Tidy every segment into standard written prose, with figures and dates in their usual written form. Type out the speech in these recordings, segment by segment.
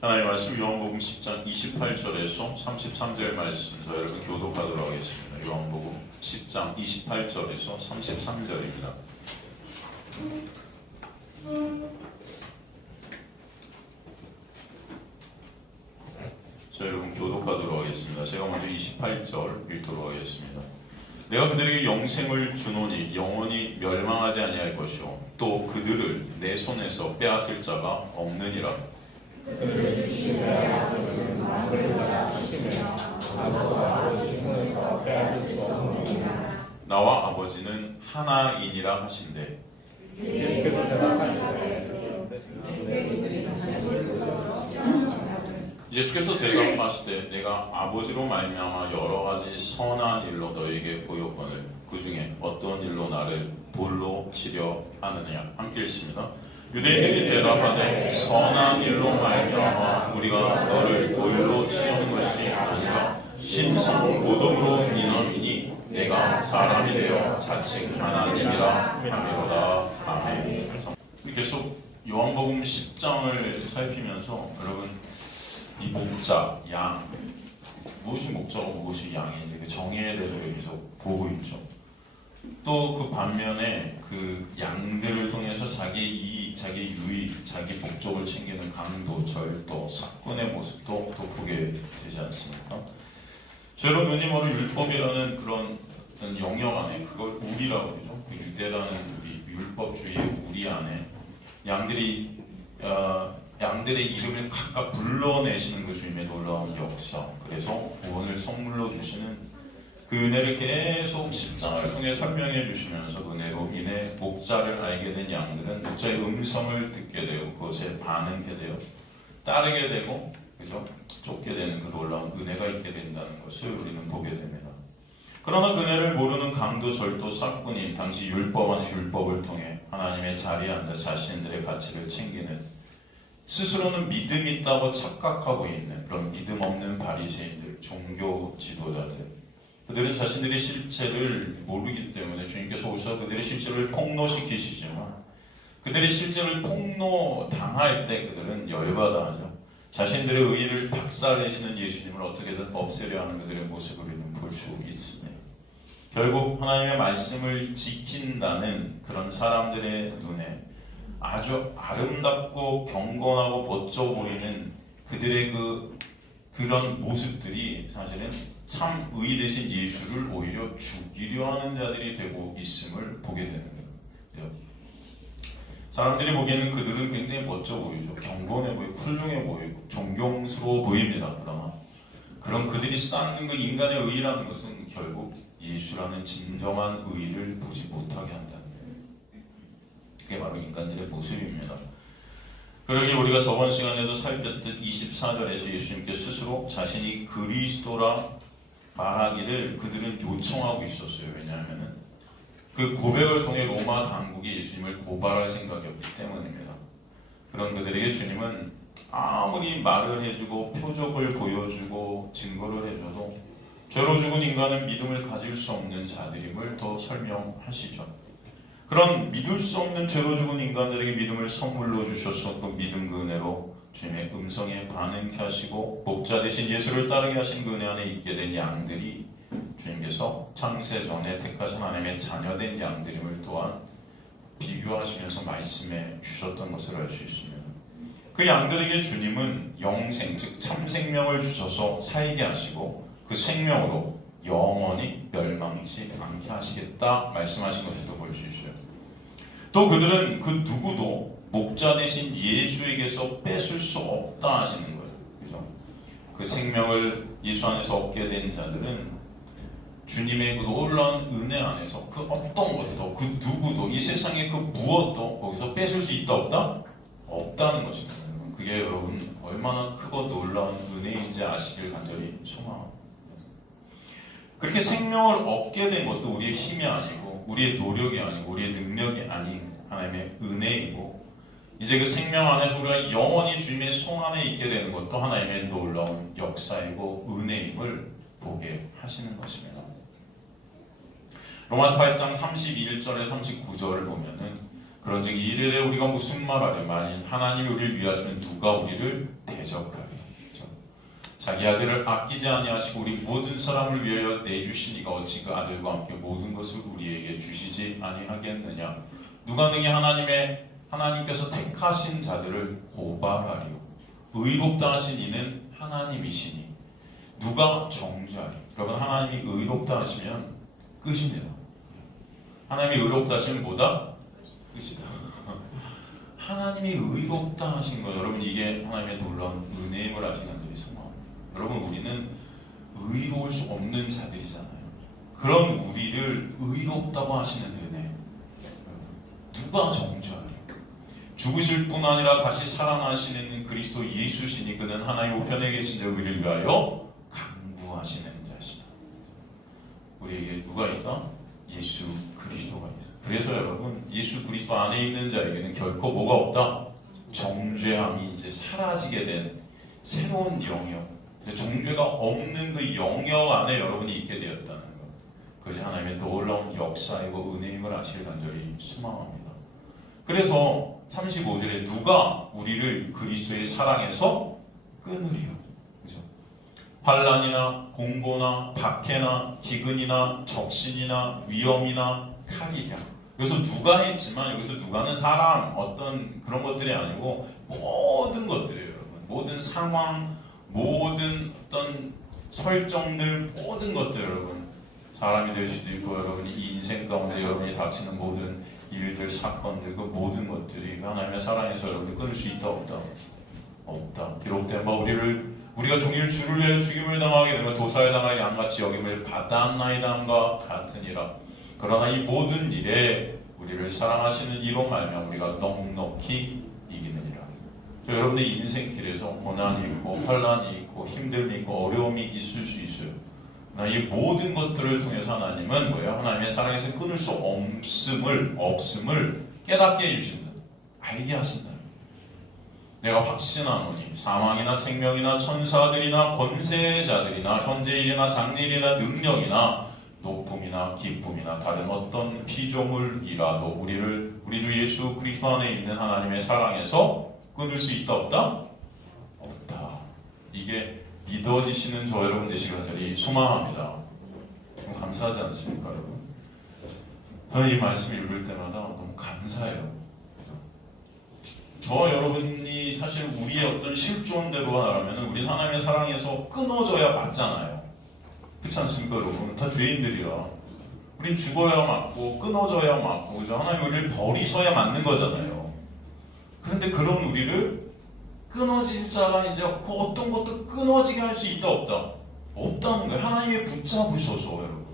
하나님의 말씀 요한복음 10장 28절에서 33절 말씀 저 여러분 교독하도록 하겠습니다. 요한복음 10장 28절에서 33절입니다. 저 여러분 교독하도록 하겠습니다. 제가 먼저 28절 읽도록 하겠습니다. 내가 그들에게 영생을 주노니 영원히 멸망하지 아니할 것이요 또 그들을 내 손에서 빼앗을 자가 없느니라. 그들을 주신 내 아버지는 만물보다 크시며 아버지와 아버지 손에서 빼앗을 수 없느니라. 나와 아버지는 하나이니라 하신대. 예수께서 대답하실 때 내가 아버지로 말미암아 여러 가지 선한 일로 너에게 보였거늘 그 중에 어떤 일로 나를 돌로 치려 하느냐. 함께 읽습니다. 유대인들이 대답하되 선한 일로 말미암아 우리가 너를 돌로 치려는 것이 아니라 신성 모독으로 인함이니 내가 사람이 되어 자칭 하나님이라 하미로다. 아멘. 계속 요한복음 10장을 살피면서 여러분 이 목자, 양 무엇이 목자고 무엇이 양인지 그 정의에 대해서 계속 보고 있죠. 또 그 반면에 그 양들을 통해서 자기 이익, 자기 유익, 자기 목적을 챙기는 강도, 절도, 사꾼의 모습도 또 보게 되지 않습니까? 저런 누님으로 율법이라는 그런 어떤 영역 안에 그걸 우리라고 그러죠. 그 유대라는 우리, 율법주의의 우리 안에 양들의 이름을 각각 불러내시는 그 주님의 놀라운 역사, 그래서 구원을 선물로 주시는 그 은혜를 계속 십장을 통해 설명해 주시면서 그 은혜로 인해 목자를 알게 된 양들은 목자의 음성을 듣게 되고 그것에 반응하게 되어 따르게 되고 그래서 쫓게 되는 그 놀라운 은혜가 있게 된다는 것을 우리는 보게 됩니다. 그러나 그 은혜를 모르는 강도, 절도, 싹군이 당시 율법 안에 율법을 통해 하나님의 자리에 앉아 자신들의 가치를 챙기는 스스로는 믿음이 있다고 착각하고 있는 그런 믿음 없는 바리새인들, 종교 지도자들, 그들은 자신들의 실체를 모르기 때문에 주님께서 오셔서 그들의 실체를 폭로시키시지만 그들의 실체를 폭로당할 때 그들은 열받아 하죠. 자신들의 의의를 박살내시는 예수님을 어떻게든 없애려 하는 그들의 모습을 우리는 볼 수 있습니다. 결국 하나님의 말씀을 지킨다는 그런 사람들의 눈에 아주 아름답고 경건하고 멋져 보이는 그들의 그런 모습들이 사실은 참 의 대신 예수를 오히려 죽이려 하는 자들이 되고 있음을 보게 되는 거예요. 사람들이 보기에는 그들은 굉장히 멋져 보이죠. 경건해 보이고 훌륭해 보이고 존경스러워 보입니다. 그러나 그런 그들이 쌓는 그 인간의 의의라는 것은 결국 예수라는 진정한 의의를 보지 못하게 한다는 거예요. 그게 바로 인간들의 모습입니다. 그러기 우리가 저번 시간에도 살폈듯 24절에서 예수님께 스스로 자신이 그리스도라 말하기를 그들은 요청하고 있었어요. 왜냐하면 그 고백을 통해 로마 당국이 예수님을 고발할 생각이었기 때문입니다. 그런 그들에게 주님은 아무리 말을 해주고 표적을 보여주고 증거를 해줘도 죄로 죽은 인간은 믿음을 가질 수 없는 자들임을 더 설명하시죠. 그런 믿을 수 없는 죄로 죽은 인간들에게 믿음을 선물로 주셔서 그 믿음 그 은혜로 주님의 음성에 반응케 하시고 목자 대신 예수를 따르게 하신 그 은혜 안에 있게 된 양들이 주님께서 창세 전에 택하신 하나님의 자녀된 양들임을 또한 비교하시면서 말씀해 주셨던 것을 알 수 있습니다. 그 양들에게 주님은 영생, 즉 참생명을 주셔서 살게 하시고 그 생명으로 영원히 멸망치 않게 하시겠다 말씀하신 것을 또 볼 수 있어요. 또 그들은 그 누구도 목자 대신 예수에게서 뺏을 수 없다 하시는 거예요. 그죠? 그 생명을 예수 안에서 얻게 된 자들은 주님의 그 놀라운 은혜 안에서 그 어떤 것도 그 누구도 이 세상의 그 무엇도 거기서 뺏을 수 있다 없다? 없다는 것입니다. 그게 여러분 얼마나 크고 놀라운 은혜인지 아시길 간절히 소망합니다. 그렇게 생명을 얻게 된 것도 우리의 힘이 아니고 우리의 노력이 아니고 우리의 능력이 아닌 하나님의 은혜이고 이제 그 생명 안에서 우리가 영원히 주님의 손 안에 있게 되는 것도 하나님의 놀라운 역사이고 은혜임을 보게 하시는 것입니다. 로마서 8장 31절에 39절을 보면은 그런즉 이르되 우리가 무슨 말하려 만일 하나님이 우리를 위하시면 누가 우리를 대적하리. 그렇죠? 자기 아들을 아끼지 아니하시고 우리 모든 사람을 위하여 내주시니가 어찌 그 아들과 함께 모든 것을 우리에게 주시지 아니하겠느냐. 누가 능히 하나님께서 택하신 자들을 고발하리요. 의롭다 하신 이는 하나님이시니 누가 정죄하리. 여러분, 하나님이 의롭다 하시면 끝입니다. 하나님이 의롭다 하시면 뭐다? 끝이다. 하나님이 의롭다 하신 거, 여러분, 이게 하나님의 놀라운 은혜임을 아시는 분들이 소망합니다. 여러분, 우리는 의로울 수 없는 자들이잖아요. 그런 우리를 의롭다고 하시는 은혜, 누가 정죄하리. 죽으실 뿐 아니라 다시 살아나시는 그리스도 예수시니 그는 하나님 우편에 계신 자 우리를 위하여 강구하시는 자시다. 우리에게 누가 있다? 예수 그리스도가 있어. 그래서 여러분, 예수 그리스도 안에 있는 자에게는 결코 뭐가 없다? 정죄함이 이제 사라지게 된 새로운 영역, 정죄가 없는 그 영역 안에 여러분이 있게 되었다는 것, 그것이 하나님의 놀라운 역사이고 은혜임을 아시길 간절히 소망합니다. 그래서 35절에 누가 우리를 그리스도의 사랑에서 끊으리요. 그죠? 환난이나 공고나 박해나 기근이나 적신이나 위험이나 칼이랴. 여기서 누가 했지만 여기서 누가는 사람 어떤 그런 것들이 아니고 모든 것들이에요, 여러분. 모든 상황, 모든 어떤 설정들, 모든 것들, 여러분. 사람이 될 수도 있고 여러분이 이 인생 가운데 여러분이 닥치는 모든 일들, 사건들, 그 모든 것들이 하나님의 사랑에서 여러분이 끊을 수 있다 없다? 없다. 기록된 바 우리가 종일 주를 위하여 죽임을 당하게 되면 도사에 당할 양같이 여김을 받았나이다 함과 같으니라. 그러나 이 모든 일에 우리를 사랑하시는 이로 말미암아 우리가 넉넉히 이기느니라. 여러분의 인생길에서 고난이 있고 환난이 있고 힘듦이 있고 어려움이 있을 수 있어요. 이 모든 것들을 통해서 하나님은 뭐예요? 하나님의 사랑에서 끊을 수 없음을 깨닫게 해주신다. 알게 하신다. 내가 확신하노니 사망이나 생명이나 천사들이나 권세자들이나 현재일이나 장래일이나 능력이나 높음이나 기쁨이나 다른 어떤 피조물이라도 우리 주 예수 그리스도 안에 있는 하나님의 사랑에서 끊을 수 있다 없다? 없다. 이게 믿어지시는 저 여러분 되시길 간절히 소망합니다. 감사하지 않습니까, 여러분? 저는 이 말씀 읽을 때마다 너무 감사해요. 저 여러분이 사실 우리의 어떤 실존대로가 나라면 우리는 하나님의 사랑에서 끊어져야 맞잖아요. 그렇지 않습니까, 여러분? 다 죄인들이라. 우린 죽어야 맞고 끊어져야 맞고, 그죠? 하나님 우리를 버리셔야 맞는 거잖아요. 그런데 그런 우리를 끊어질 자가 이제 어떤 것도 끊어지게 할 수 있다 없다? 없다는 거예요. 하나님이 붙잡으셔서, 여러분.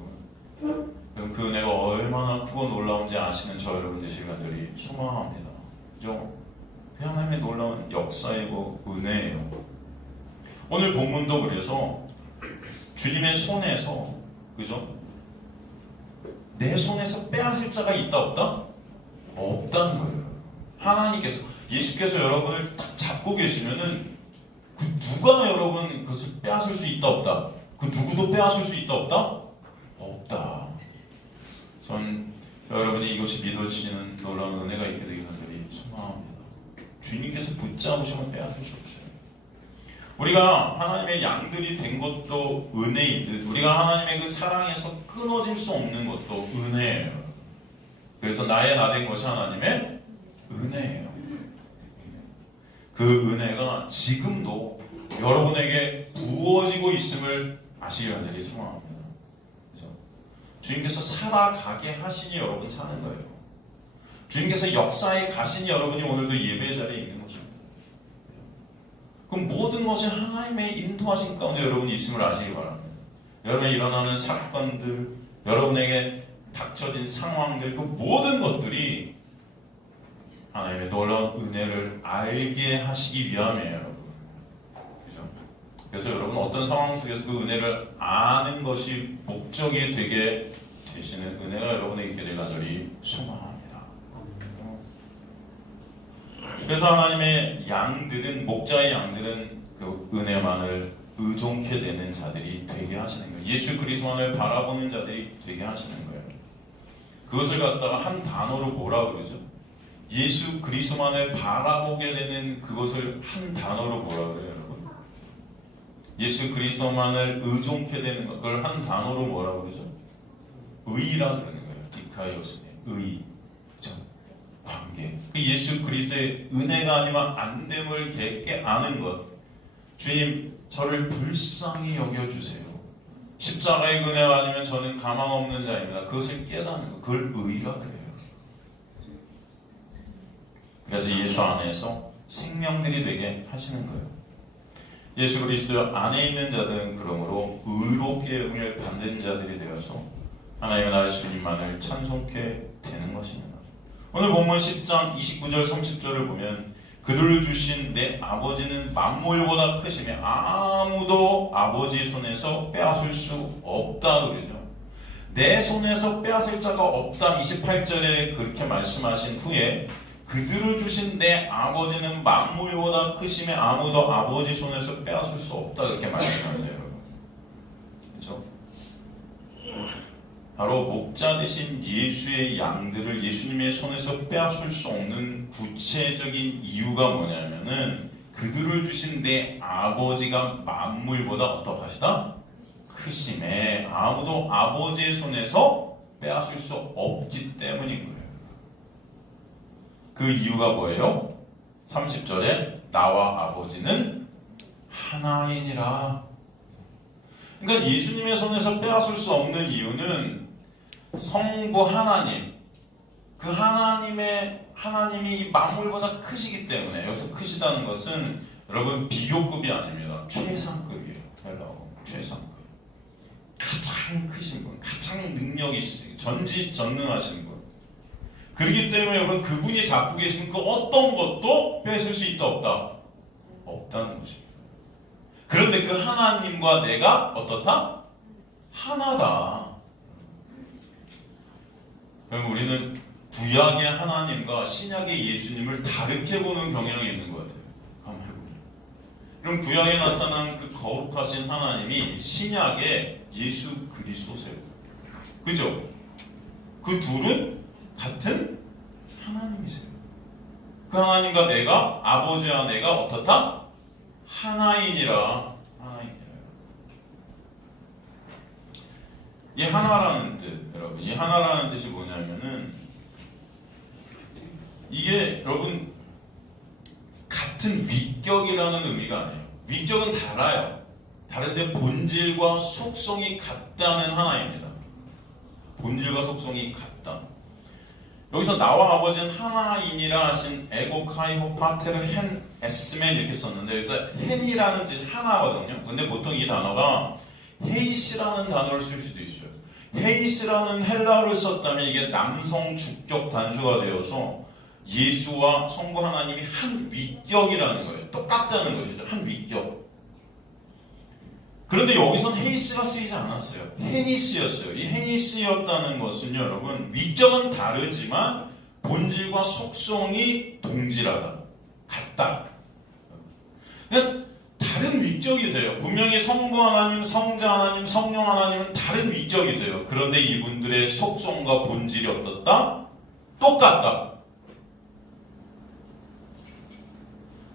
그럼 그 은혜가 얼마나 크고 놀라운지 아시는 저 여러분 되시길 간절히 소망합니다. 그죠? 하나님의 놀라운 역사이고 은혜예요. 오늘 본문도 그래서 주님의 손에서, 그죠? 내 손에서 빼앗을 자가 있다 없다? 없다는 거예요. 하나님께서, 예수께서 여러분을 딱 잡고 계시면은 그 누가 여러분 그것을 빼앗을 수 있다 없다? 그 누구도 빼앗을 수 있다 없다? 없다. 전 여러분이 이것이 믿어지는 놀라운 은혜가 있게 되길 간절히 소망합니다. 주님께서 붙잡으시면 빼앗을 수 없어요. 우리가 하나님의 양들이 된 것도 은혜이듯 우리가 하나님의 그 사랑에서 끊어질 수 없는 것도 은혜예요. 그래서 나의 나 된 것이 하나님의 은혜예요. 그 은혜가 지금도 여러분에게 부어지고 있음을 아시길 간절히 소망합니다. 그렇죠? 주님께서 살아가게 하시니 여러분 사는 거예요. 주님께서 역사에 가시니 여러분이 오늘도 예배 자리에 있는 것입니다. 그럼 모든 것이 하나님의 인도하신 가운데 여러분이 있음을 아시기 바랍니다. 여러분이 일어나는 사건들, 여러분에게 닥쳐진 상황들, 그 모든 것들이 하나님의 놀라운 은혜를 알게 하시기 위함이에요, 여러분. 그죠? 그래서 여러분 어떤 상황 속에서 그 은혜를 아는 것이 목적이 되게 되시는 은혜가 여러분에게 있게 될 간절히 소망합니다. 그래서 하나님의 양들은, 목자의 양들은 그 은혜만을 의존케 되는 자들이 되게 하시는 거예요. 예수 그리스도만을 바라보는 자들이 되게 하시는 거예요. 그것을 갖다가 한 단어로 뭐라 그러죠? 예수 그리스도만을 바라보게 되는 그것을 한 단어로 뭐라 그래요? 예수 그리스도만을 의존케 되는 것, 그걸 한 단어로 뭐라고 그러죠? 의라 그러는 거예요. 디카이오스네, 의, 그죠? 관계. 그 예수 그리스도의 은혜가 아니면 안 됨을 깊게 아는 것. 주님, 저를 불쌍히 여겨주세요. 십자가의 은혜가 아니면 저는 가망 없는 자입니다. 그것을 깨닫는 것, 그걸 의라 그래요. 그래서 예수 안에서 생명들이 되게 하시는 거예요. 예수 그리스도 안에 있는 자들은 그러므로 의롭게 여김을 받는 자들이 되어서 하나님의 나라 주님만을 찬송케 되는 것입니다. 오늘 본문 10장 29절 30절을 보면 그들을 주신 내 아버지는 만물보다 크시며 아무도 아버지 손에서 빼앗을 수 없다 그러죠. 내 손에서 빼앗을 자가 없다 28절에 그렇게 말씀하신 후에 그들을 주신 내 아버지는 만물보다 크시며 아무도 아버지 손에서 빼앗을 수 없다 그렇게 말씀하세요, 여러분. 그렇죠? 바로 목자 되신 예수의 양들을 예수님의 손에서 빼앗을 수 없는 구체적인 이유가 뭐냐면은 그들을 주신 내 아버지가 만물보다 어떡하시다? 크심에 아무도 아버지의 손에서 빼앗을 수 없기 때문인 거예요. 그 이유가 뭐예요? 30절에 나와 아버지는 하나이니라. 그러니까 예수님의 손에서 빼앗을 수 없는 이유는 성부 하나님, 그 하나님이 이 만물보다 크시기 때문에. 여기서 크시다는 것은 여러분 비교급이 아닙니다. 최상급이에요. 헬라어 최상급. 가장 크신 분, 가장 능력이 있으시고 전지전능하신 분. 그렇기 때문에 여러분 그분이 잡고 계시는 그 어떤 것도 뺏을 수 있다 없다? 없다는 것입니다. 그런데 그 하나님과 내가 어떻다? 하나다. 그럼 우리는 구약의 하나님과 신약의 예수님을 다르게 보는 경향이 있는 것 같아요. 한번 해보면. 그럼 구약에 나타난 그 거룩하신 하나님이 신약의 예수 그리스도세요. 그죠? 그 둘은 같은 하나님이세요. 그 하나님과 내가, 아버지와 내가 어떻다? 하나이니라. 이 하나라는 뜻, 여러분, 이 하나라는 뜻이 뭐냐면은 이게 여러분 같은 위격이라는 의미가 아니에요. 위격은 달라요. 다른데 본질과 속성이 같다는 하나입니다. 본질과 속성이 같다. 여기서 나와 아버지는 하나이니라 하신 에고카이호 파테를 헨 에스멘 이렇게 썼는데 여기서 헨이라는 뜻이 하나거든요. 근데 보통 이 단어가 헤이스라는 단어를 쓸 수도 있어요. 헤이스라는 헬라어를 썼다면 이게 남성 주격 단수가 되어서 예수와 성부 하나님이 한 위격이라는 거예요. 똑같다는 것이죠. 한 위격. 그런데 여기선 헤이스가 쓰이지 않았어요. 헤니스였어요. 이 헤니스였다는 것은요, 여러분, 위격은 다르지만 본질과 속성이 동질하다. 같다. 그러니까 다른 위격이세요. 분명히 성부 하나님, 성자 하나님, 성령 하나님은 다른 위격이세요. 그런데 이분들의 속성과 본질이 어떻다? 똑같다.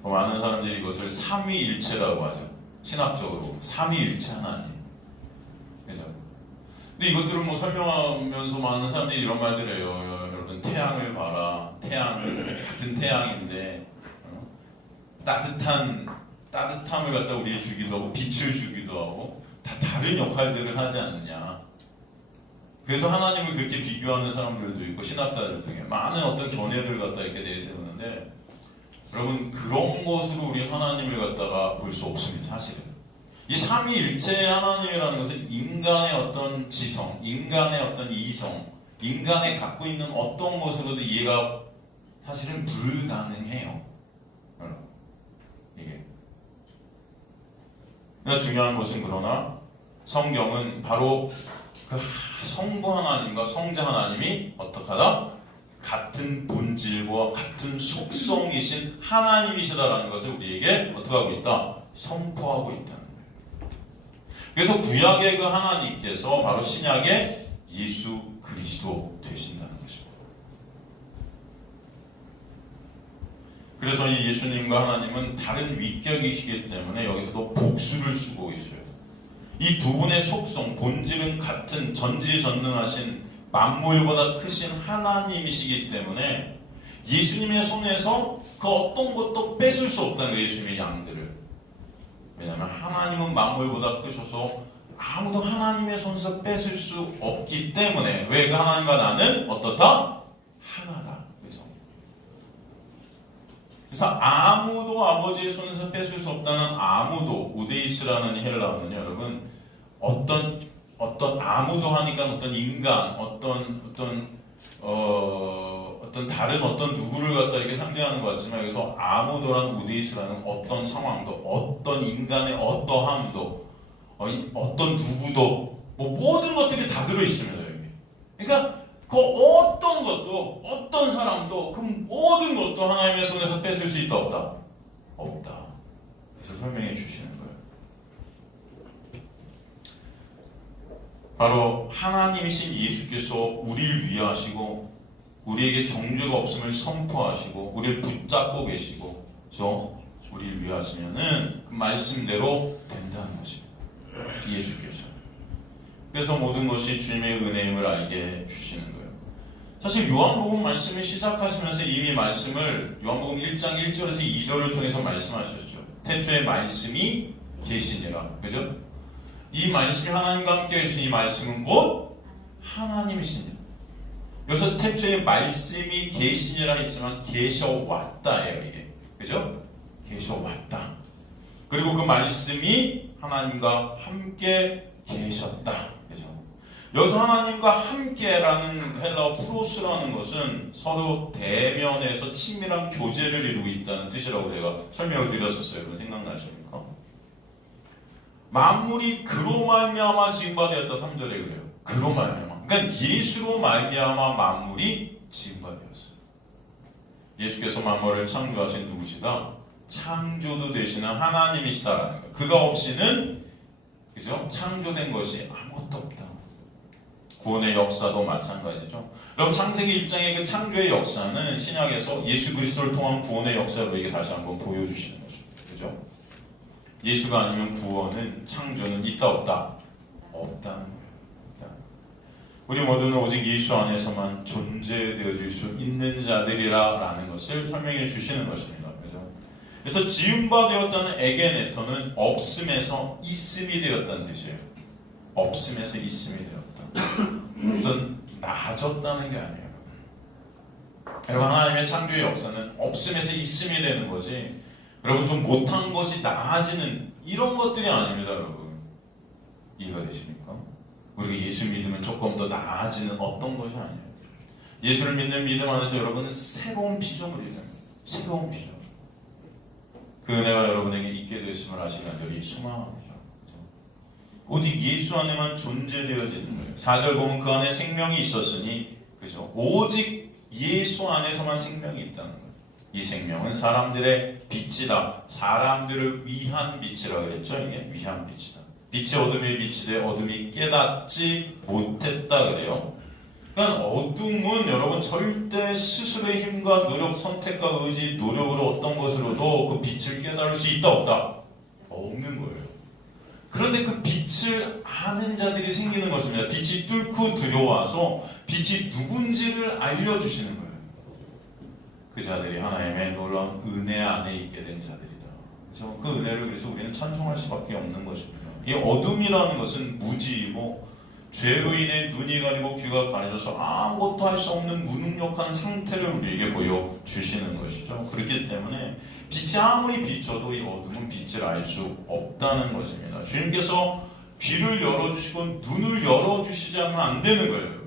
많은 사람들이 이것을 삼위일체라고 하죠. 신학적으로 삼위일체 하나님. 그죠? 근데 이것들을 뭐 설명하면서 많은 사람들이 이런 말들을 해요. 여러분 태양을 봐라. 태양 같은 태양인데 따뜻함을 갖다 우리에 주기도 하고 빛을 주기도 하고 다 다른 역할들을 하지 않느냐. 그래서 하나님을 그렇게 비교하는 사람들도 있고 신학자들 중에 많은 어떤 견해들을 갖다 이렇게 내세우는데 여러분 그런 것으로 우리 하나님을 갖다가 볼 수 없습니다. 사실은 이 삼위일체 하나님이라는 것은 인간의 어떤 지성, 인간의 어떤 이성, 인간의 갖고 있는 어떤 것으로도 이해가 사실은 불가능해요. 이게 중요한 것은 그러나 성경은 바로 그 성부 하나님과 성자 하나님이 어떡하다? 같은 본질과 같은 속성이신 하나님이시다라는 것을 우리에게 어떻게 하고 있다? 선포하고 있다는 거예요. 그래서 구약의 그 하나님께서 바로 신약의 예수 그리스도 되신다는 것입니다. 그래서 이 예수님과 하나님은 다른 위격이시기 때문에 여기서도 복수를 쓰고 있어요. 이 두 분의 속성, 본질은 같은 전지전능하신 만물보다 크신 하나님이시기 때문에 예수님의 손에서 그 어떤 것도 뺏을 수 없다는 거예요. 예수님의 양들을. 왜냐하면 하나님은 만물보다 크셔서 아무도 하나님의 손에서 뺏을 수 없기 때문에 왜 그 하나님과 나는 어떻다? 하나다. 그죠? 그래서 아무도 아버지의 손에서 뺏을 수 없다는 아무도, 우데이스라는 헬라어는요, 여러분, 어떤 아무도 하니까 어떤 인간, 어떤 다른 어떤 누구를 갖다 이렇게 상징하는 것 같지만 여기서 아무도라는 우데이스라는 어떤 상황도, 어떤 인간의 어떠함도, 어떤 누구도, 모든 것들이 다 들어있습니다, 여기. 그러니까 그 어떤 것도, 어떤 사람도, 그 모든 것도 하나님의 손에서 뺏을 수 있다, 없다? 없다. 그래서 설명해 주시는 거예요. 바로 하나님이신 예수께서 우리를 위하시고 우리에게 정죄가 없음을 선포하시고 우리를 붙잡고 계시고 우리를 위하시면은 그 말씀대로 된다는 것입니다. 예수께서. 그래서 모든 것이 주님의 은혜임을 알게 해주시는 거예요. 사실 요한복음 말씀을 시작하시면서 이미 말씀을 요한복음 1장 1절에서 2절을 통해서 말씀하셨죠. 태초에 말씀이 계시니라. 그죠? 이 말씀이 하나님과 함께 계신 이 말씀은 곧 하나님이시니라. 여기서 태초에 말씀이 계시니라 했지만 계셔왔다예요, 이게. 그죠? 계셔왔다. 그리고 그 말씀이 하나님과 함께 계셨다. 그죠? 여기서 하나님과 함께라는 헬라어 프로스라는 것은 서로 대면에서 친밀한 교제를 이루고 있다는 뜻이라고 제가 설명을 드렸었어요. 여러분 생각나십니까? 만물이 그로 말미암아 지음바 되었다. 3절에 그래요. 그로 말미암아. 그러니까 예수로 말미암아 만물이 지음바 되었어요. 예수께서 만물을 창조하신 누구시다? 창조도 되시는 하나님이시다라는 거예요. 그가 없이는 그죠? 창조된 것이 아무것도 없다. 구원의 역사도 마찬가지죠. 여러분 창세기 1장의 그 창조의 역사는 신약에서 예수 그리스도를 통한 구원의 역사를 우리에게 다시 한번 보여주시는 거죠. 그죠? 예수가 아니면 구원은, 창조는 있다 없다? 없다는 거예요. 우리 모두는 오직 예수 안에서만 존재되어질 수 있는 자들이라 라는 것을 설명해 주시는 것입니다. 그죠? 그래서 지음바 되었다는 에게네토는 없음에서 있음이 되었다는 뜻이에요. 없음에서 있음이 되었다. 어떤 나아졌다는 게 아니에요. 여러분 하나님의 창조의 역사는 없음에서 있음이 되는 거지 여러분 좀 못한 것이 나아지는 이런 것들이 아닙니다. 여러분 이해가 되십니까? 우리가 예수 믿으면 조금 더 나아지는 어떤 것이 아니에요. 예수를 믿는 믿음 안에서 여러분은 새로운 피조물이 됩니다. 새로운 피조물. 그 은혜가 여러분에게 있게 되었음을 아시기 간절히 소망합니다. 오직 예수 안에만 존재되어지는 거예요. 4절 보면 그 안에 생명이 있었으니 그죠? 오직 예수 안에서만 생명이 있다는 거예요. 이 생명은 사람들의 빛이다. 사람들을 위한 빛이라 그랬죠. 이게 위한 빛이다. 빛이 어둠의 빛이 되 어둠이 깨닫지 못했다 그래요. 그러니까 어둠은 여러분 절대 스스로의 힘과 노력, 선택과 의지, 노력으로 어떤 것으로도 그 빛을 깨달을 수 있다 없다? 없는 거예요. 그런데 그 빛을 아는 자들이 생기는 것입니다. 빛이 뚫고 들어와서 빛이 누군지를 알려주시는 거예요. 그 자들이 하나님의 놀라운 은혜 안에 있게 된 자들이다. 그래서 그 은혜를 그래서 우리는 찬송할 수밖에 없는 것입니다. 이 어둠이라는 것은 무지이고 죄로 인해 눈이 가리고 귀가 가려져서 아무것도 할 수 없는 무능력한 상태를 우리에게 보여주시는 것이죠. 그렇기 때문에 빛이 아무리 비춰도 이 어둠은 빛을 알 수 없다는 것입니다. 주님께서 귀를 열어주시고 눈을 열어주시지 않으면 안 되는 거예요.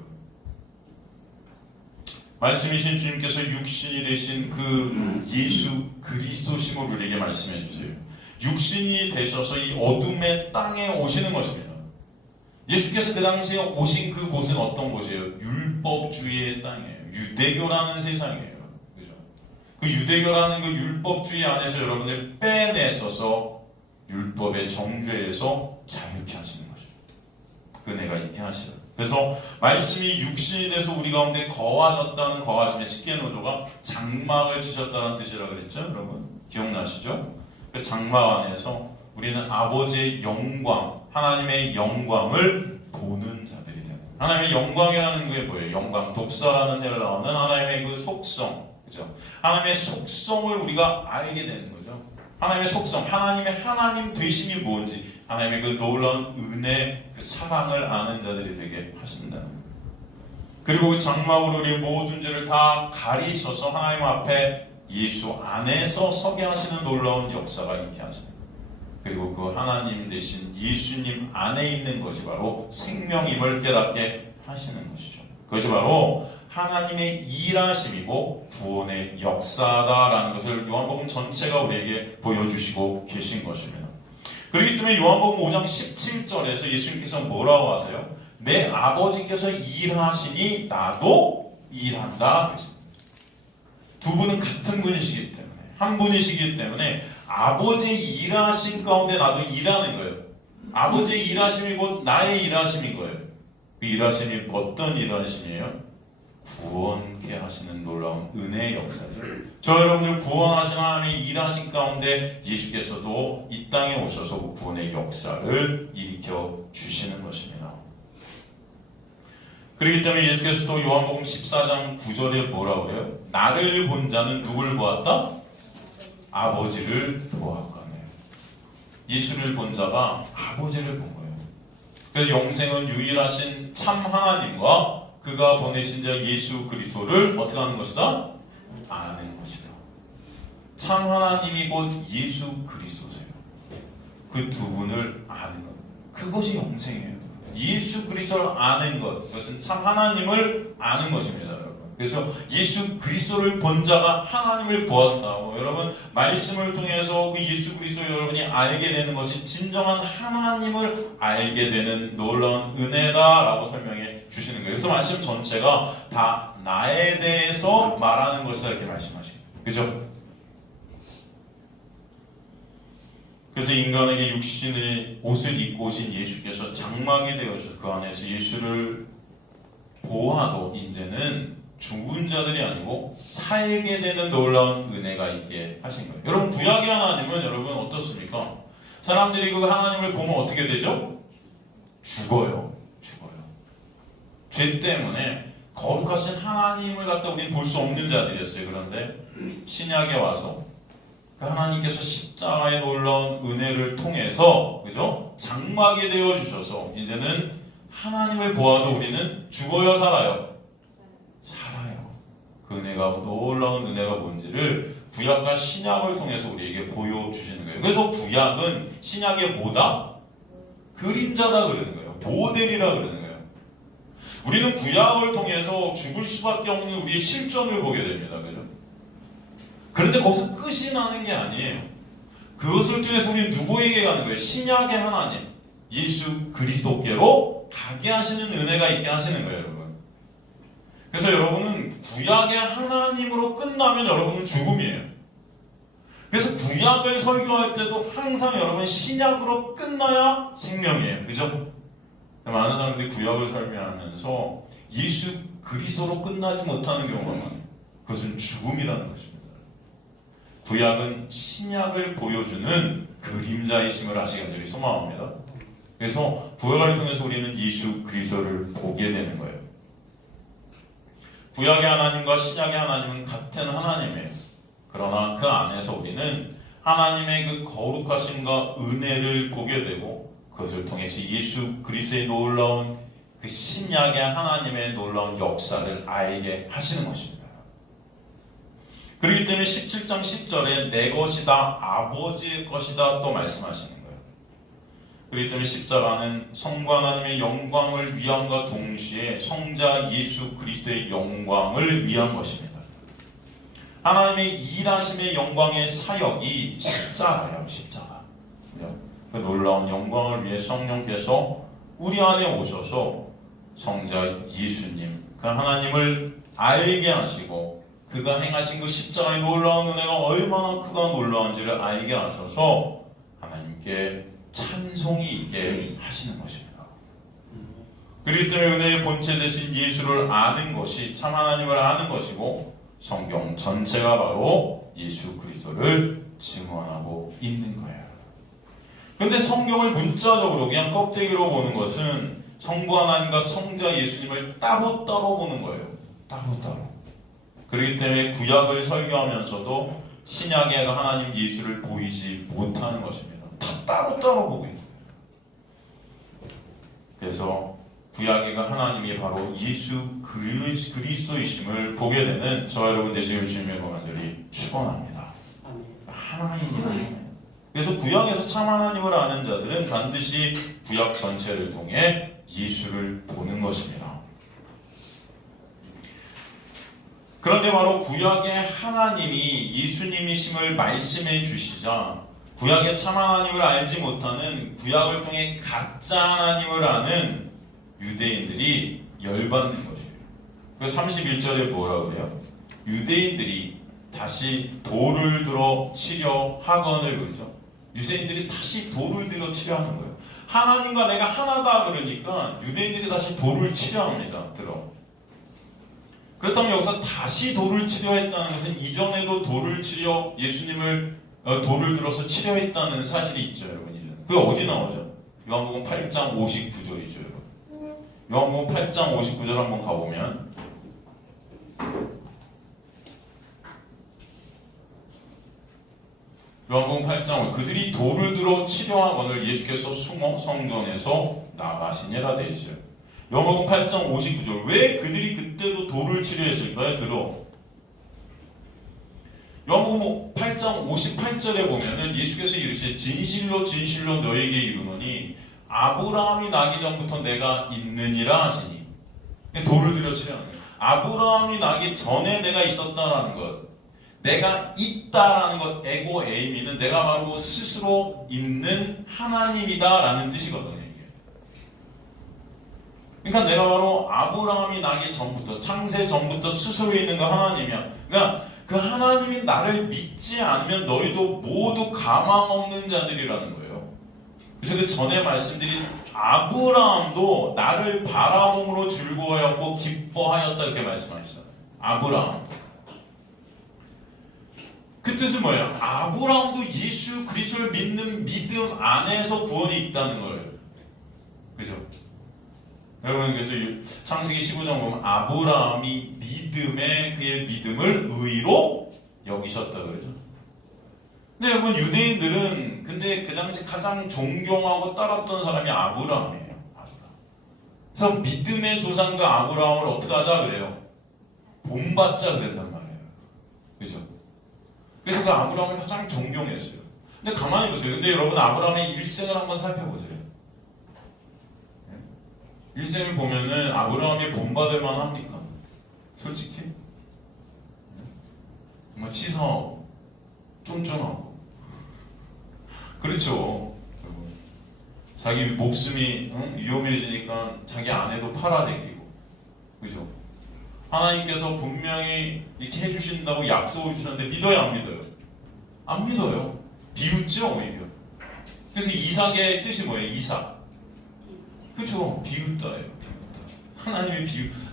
말씀이신 주님께서 육신이 되신 그 예수 그리스도심을 우리에게 말씀해 주세요. 육신이 되셔서 이 어둠의 땅에 오시는 것입니다. 예수께서 그 당시에 오신 그 곳은 어떤 곳이에요? 율법주의의 땅이에요. 유대교라는 세상이에요. 그죠? 그 유대교라는 그 율법주의 안에서 여러분을 빼내셔서 율법의 정죄에서 자유케 하시는 것입니다. 그 은혜가 있게 하시라. 그래서 말씀이 육신이 돼서 우리 가운데 거하셨다는 거하심의 십계노조가 장막을 치셨다는 뜻이라고 그랬죠? 여러분 기억나시죠? 그 장막 안에서 우리는 아버지의 영광, 하나님의 영광을 보는 자들이 되는 거예요. 하나님의 영광이라는 게 뭐예요? 영광, 독사라는 헬라어는 하나님의 그 속성, 그죠? 하나님의 속성을 우리가 알게 되는 거죠. 하나님의 속성, 하나님의 하나님 되심이 뭔지, 하나님의 그 놀라운 은혜, 그 사랑을 아는 자들이 되게 하신다는 거예요. 그리고 그 장막으로 우리의 모든 죄를 다 가리셔서 하나님 앞에 예수 안에서 서게 하시는 놀라운 역사가 있게 하십니다. 그리고 그 하나님 되신 예수님 안에 있는 것이 바로 생명임을 깨닫게 하시는 것이죠. 그것이 바로 하나님의 일하심이고 구원의 역사다라는 것을 요한복음 전체가 우리에게 보여주시고 계신 것입니다. 그렇기 때문에 요한복음 5장 17절에서 예수님께서 뭐라고 하세요? 내 아버지께서 일하시니 나도 일한다. 두 분은 같은 분이시기 때문에, 한 분이시기 때문에 아버지의 일하심 가운데 나도 일하는 거예요. 아버지의 일하심이 곧 나의 일하심인 거예요. 그 일하심이 어떤 일하심이에요? 구원케 하시는 놀라운 은혜의 역사죠. 저 여러분을 구원하신 하나님의 일하심 가운데 예수께서도 이 땅에 오셔서 구원의 역사를 일으켜 주시는 것입니다. 그렇기 때문에 예수께서 또 요한복음 14장 9절에 뭐라고 그래요? 나를 본 자는 누구를 보았다? 아버지를 보았거늘. 예수를 본 자가 아버지를 본 거예요. 그래서 영생은 유일하신 참 하나님과 그가 보내신 자 예수 그리스도를 어떻게 하는 것이다? 아는 것이다. 참 하나님이 곧 예수 그리스도세요. 그 두 분을 아는 것, 그것이 영생이에요. 예수 그리스도를 아는 것, 그것은 참 하나님을 아는 것입니다, 여러분. 그래서 예수 그리스도를 본 자가 하나님을 보았다고. 여러분 말씀을 통해서 그 예수 그리스도 여러분이 알게 되는 것이 진정한 하나님을 알게 되는 놀라운 은혜다라고 설명해 주시는 거예요. 그래서 말씀 전체가 다 나에 대해서 말하는 것이다 이렇게 말씀하시는 거예요. 그죠? 그래서 인간에게 육신의 옷을 입고 오신 예수께서 장막이 되어서 그 안에서 예수를 보아도 이제는 죽은 자들이 아니고 살게 되는 놀라운 은혜가 있게 하신 거예요. 여러분 구약의 하나님은 여러분 어떻습니까? 사람들이 그 하나님을 보면 어떻게 되죠? 죽어요. 죄 때문에 거룩하신 하나님을 갖다 우리는 볼 수 없는 자들이었어요. 그런데 신약에 와서 그 하나님께서 십자가의 놀라운 은혜를 통해서 그죠? 장막이 되어 주셔서 이제는 하나님을 보아도 우리는 죽어요, 살아요? 살아요. 그 은혜가 놀라운 은혜가 뭔지를 구약과 신약을 통해서 우리에게 보여주시는 거예요. 그래서 구약은 신약의 뭐다? 그림자다 그러는 거예요. 모델이라 그러는 거예요. 우리는 구약을 통해서 죽을 수밖에 없는 우리의 실존을 보게 됩니다. 그죠? 그런데 거기서 끝이 나는 게 아니에요. 그것을 통해서 우리는 누구에게 가는 거예요? 신약의 하나님, 예수 그리스도께로 가게 하시는 은혜가 있게 하시는 거예요, 여러분. 그래서 여러분은 구약의 하나님으로 끝나면 여러분은 죽음이에요. 그래서 구약을 설교할 때도 항상 여러분 신약으로 끝나야 생명이에요. 그죠? 많은 사람들이 구약을 설명하면서 예수 그리스도로 끝나지 못하는 경우가 많아요. 그것은 죽음이라는 것입니다. 구약은 신약을 보여주는 그림자이심을 아시기 간절히 소망합니다. 그래서 구약을 통해서 우리는 예수 그리스도를 보게 되는 거예요. 구약의 하나님과 신약의 하나님은 같은 하나님이에요. 그러나 그 안에서 우리는 하나님의 그 거룩하심과 은혜를 보게 되고 그것을 통해서 예수 그리스도의 놀라운 그 신약의 하나님의 놀라운 역사를 알게 하시는 것입니다. 그렇기 때문에 17장 10절에 내 것이다, 아버지의 것이다 또 말씀하시는 거예요. 그렇기 때문에 십자가는 성부 하나님의 영광을 위함과 동시에 성자 예수 그리스도의 영광을 위한 것입니다. 하나님의 일하심의 영광의 사역이 십자가예요. 십자가. 그 놀라운 영광을 위해 성령께서 우리 안에 오셔서 성자 예수님, 그 하나님을 알게 하시고 그가 행하신 그 십자가의 놀라운 은혜가 얼마나 크고 놀라운지를 알게 하셔서 하나님께 찬송이 있게 하시는 것입니다. 그렇기 때문에 은혜의 본체 되신 예수를 아는 것이 참 하나님을 아는 것이고 성경 전체가 바로 예수 그리스도를 증언하고 있는 거예요. 그런데 성경을 문자적으로 그냥 껍데기로 보는 것은 성부 하나님과 성자 예수님을 따로따로 보는 거예요. 따로따로. 그렇기 때문에 구약을 설교하면서도 신약의 하나님 예수를 보이지 못하는 것입니다. 다 따로따로 보고 있는 거예요. 그래서 구약의 하나님이 바로 예수 그리스도이심을 보게 되는 저와 여러분 되시길 주님의 간절히 축원합니다. 하나님이라는. 그래서 구약에서 참 하나님을 아는 자들은 반드시 구약 전체를 통해 예수를 보는 것입니다. 그런데 바로 구약의 하나님이 예수님이심을 말씀해 주시자 구약의 참 하나님을 알지 못하는 구약을 통해 가짜 하나님을 아는 유대인들이 열받는 것이에요. 그래서 31절에 뭐라고 해요? 유대인들이 다시 돌을 들어 치려 하거늘 그러죠. 유대인들이 다시 돌을 들어 치려 하는 거예요. 하나님과 내가 하나다 그러니까 유대인들이 다시 돌을 치려 합니다. 그렇다면 여기서 다시 돌을 치려 했다는 것은 이전에도 돌을 치려 예수님을 돌을 들어서 치려 했다는 사실이 있죠, 여러분. 그게 어디 나오죠? 요한복음 8장 59절이죠, 여러분. 요한복음 8장 59절 한번 가보면 요한복음 8장 그들이 돌을 들어 치려 하거늘 예수께서 숨어 성전에서 나가시니라 되어 있어요. 요한복음 8장 59절 왜 그들이 그때도 돌을 치려 했을까요? 요한복음 8장 58절에 보면은 예수께서 이르시되 진실로 진실로 너에게 이르노니 아브라함이 나기 전부터 내가 있느니라 하시니. 돌을 들여 치려 하는 거예요. 아브라함이 나기 전에 내가 있었다라는 것, 내가 있다라는 것, 에고 에이미는 내가 바로 스스로 있는 하나님이다라는 뜻이거든요. 이게. 그러니까 내가 바로 아브라함이 나기 전부터, 창세 전부터 스스로 있는 그 하나님이야. 그러니까 그 하나님이 나를 믿지 않으면 너희도 모두 가망 없는 자들이라는 거예요. 그래서 그 전에 말씀드린 아브라함도 나를 바라봄으로 즐거워하였고 기뻐하였다 이렇게 말씀하시잖아요. 아브라함도. 그 뜻은 뭐예요? 아브라함도 예수 그리스도를 믿는 믿음 안에서 구원이 있다는 거예요. 그죠? 여러분 그래서 창세기 15장 보면 아브라함이 믿음에 그의 믿음을 의로 여기셨다 그러죠. 근데 여러분 유대인들은 근데 그 당시 가장 존경하고 따랐던 사람이 아브라함이에요. 그래서 믿음의 조상과 아브라함을 어떻게 하자 그래요? 본받자 그랬단 말이에요. 그죠? 그래서 그 아브라함을 가장 존경했어요. 근데 가만히 보세요. 근데 여러분 아브라함의 일생을 한번 살펴보세요. 일생을 보면은 아브라함이 본받을 만합니까? 솔직히? 정말 치사하고 쫀쫀하고 그렇죠. 자기 목숨이 위험해지니까 자기 아내도 팔아제끼고 그죠? 하나님께서 분명히 이렇게 해주신다고 약속을 주셨는데 믿어요 안 믿어요? 안 믿어요. 비웃죠 오히려. 그래서 이삭의 뜻이 뭐예요? 이삭. 그죠? 비웃다예요. 비웃다.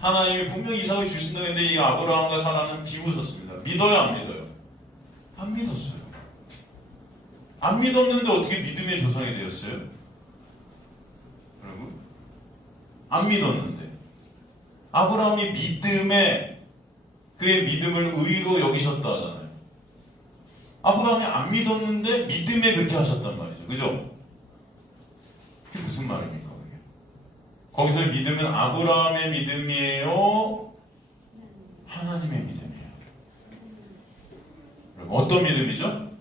하나님이 분명히 이삭을 주신다고 했는데 이 아브라함과 사라는 비웃었습니다. 믿어요 안 믿어요? 안 믿었어요. 안 믿었는데 어떻게 믿음의 조상이 되었어요? 여러분? 안 믿었는데 아브라함이 믿음에 그의 믿음을 의로 여기셨다 하잖아요. 아브라함이 안 믿었는데 믿음에 그렇게 하셨단 말이죠. 그죠? 그게 무슨 말입니까? 그게? 거기서의 믿음은 아브라함의 믿음이에요? 하나님의 믿음이에요. 어떤 믿음이죠?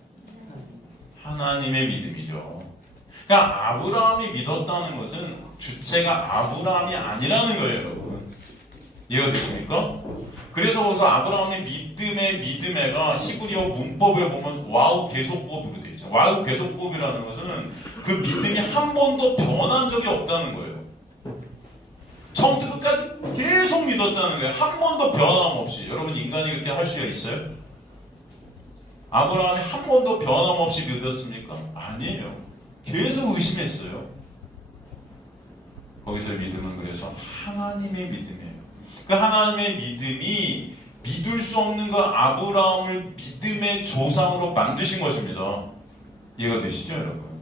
하나님의 믿음이죠. 그러니까 아브라함이 믿었다는 것은 주체가 아브라함이 아니라는 거예요, 여러분. 이해가 되십니까? 그래서 거기서 아브라함의 믿음에가 히브리어 문법에 보면 와우 계속법으로 되어 있죠. 와우 계속법이라는 것은 그 믿음이 한 번도 변한 적이 없다는 거예요. 처음부터 끝까지 계속 믿었다는 거예요. 한 번도 변함없이. 여러분 인간이 그렇게 할 수가 있어요? 아브라함이 한 번도 변함없이 믿었습니까? 아니에요. 계속 의심했어요. 거기서 믿음은 그래서 하나님의 믿음이에요. 그 하나님의 믿음이 믿을 수 없는 그 아브라함을 믿음의 조상으로 만드신 것입니다. 이해가 되시죠, 여러분?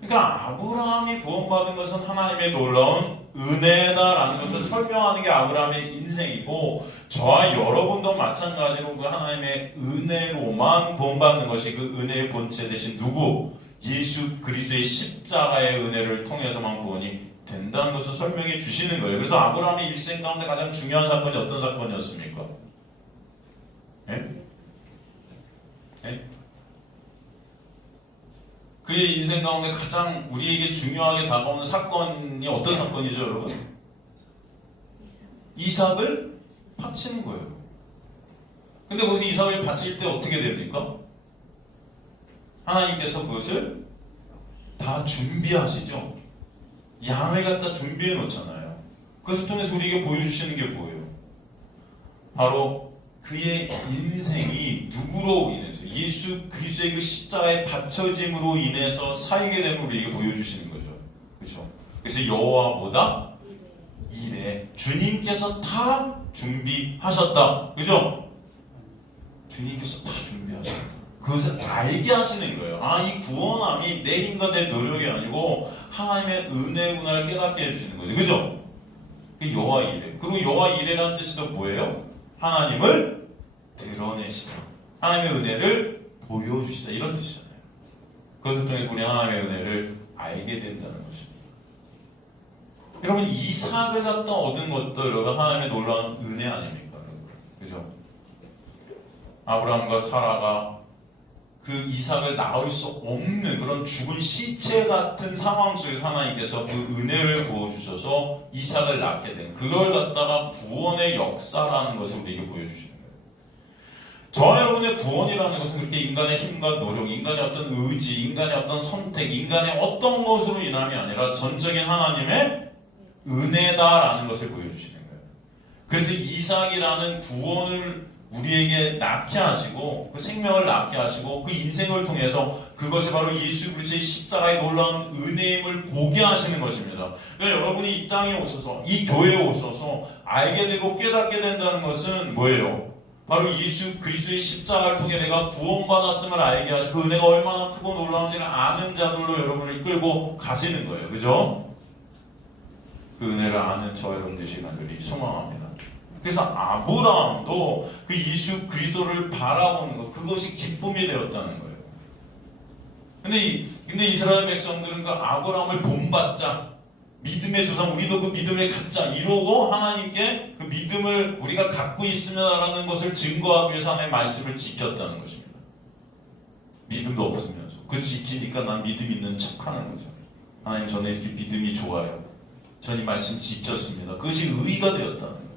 그러니까 아브라함이 구원받은 것은 하나님의 놀라운 은혜다라는 것을 설명하는 게 아브라함의 인생이고, 저와 여러분도 마찬가지로 그 하나님의 은혜로만 구원받는 것이 그 은혜의 본체 되신 누구? 예수 그리스도의 십자가의 은혜를 통해서만 구원이 된다는 것을 설명해 주시는 거예요. 그래서 아브라함의 일생 가운데 가장 중요한 사건이 어떤 사건이었습니까? 예? 예? 그의 인생 가운데 가장 우리에게 중요하게 다가오는 사건이 어떤 사건이죠, 여러분? 이삭을 바치는 거예요. 근데 거기서 이삭을 바칠 때 어떻게 됩니까? 하나님께서 그것을 다 준비하시죠. 양을 갖다 준비해 놓잖아요. 그것을 통해서 우리에게 보여주시는 게 뭐예요? 바로 그의 인생이 누구로 인해서, 예수 그리스도의 그 십자가의 바쳐짐으로 인해서 살게 됨을 우리에게 보여주시는 거죠. 그렇죠? 그래서 여호와보다 이래, 주님께서 다 준비하셨다. 그죠? 주님께서 다 준비하셨다. 그것을 알게 하시는 거예요. 아, 이 구원함이 내 힘과 내 노력이 아니고 하나님의 은혜구나를 깨닫게 해주시는 거죠. 그죠? 여호와 이레. 그리고 여호와 이레라는 뜻이 또 뭐예요? 하나님을 드러내시다. 하나님의 은혜를 보여주시다. 이런 뜻이잖아요. 그것을 통해서 우리 하나님의 은혜를 알게 된다는 것입니다. 여러분, 이삭을 갖다 얻은 것도 여러분 하나님의 놀라운 은혜 아닙니까? 그죠? 아브라함과 사라가 그 이삭을 낳을 수 없는 그런 죽은 시체 같은 상황 속에서 하나님께서 그 은혜를 부어주셔서 이삭을 낳게 된, 그걸 갖다가 구원의 역사라는 것을 우리에게 보여주시는 거예요. 저와 여러분의 구원이라는 것은 그렇게 인간의 힘과 노력, 인간의 어떤 의지, 인간의 어떤 선택, 인간의 어떤 것으로 인함이 아니라 전적인 하나님의 은혜다라는 것을 보여주시는 거예요. 그래서 이삭이라는 구원을 우리에게 낳게 하시고, 그 생명을 낳게 하시고, 그 인생을 통해서 그것이 바로 예수 그리스도의 십자가의 놀라운 은혜임을 보게 하시는 것입니다. 그러니까 여러분이 이 땅에 오셔서, 이 교회에 오셔서 알게 되고 깨닫게 된다는 것은 뭐예요? 바로 예수 그리스도의 십자가를 통해 내가 구원받았음을 알게 하시고, 그 은혜가 얼마나 크고 놀라운지를 아는 자들로 여러분을 이끌고 가시는 거예요. 그죠? 그 은혜를 아는 저 여러분 되시길 간절히 소망합니다. 그래서 아브라함도 그 예수 그리스도를 바라보는 것, 그것이 기쁨이 되었다는 거예요. 근데 이스라엘 백성들은 그 아브라함을 본받자, 믿음의 조상, 우리도 그 믿음에 갖자, 이러고 하나님께 그 믿음을 우리가 갖고 있으면라는 것을 증거하기 위해서 하나님의 말씀을 지켰다는 것입니다. 믿음도 없으면서 그 지키니까 난 믿음 있는 척하는 거죠. 하나님, 저는 이렇게 믿음이 좋아요. 전 이 말씀 지켰습니다. 그것이 의의가 되었다는 거예요.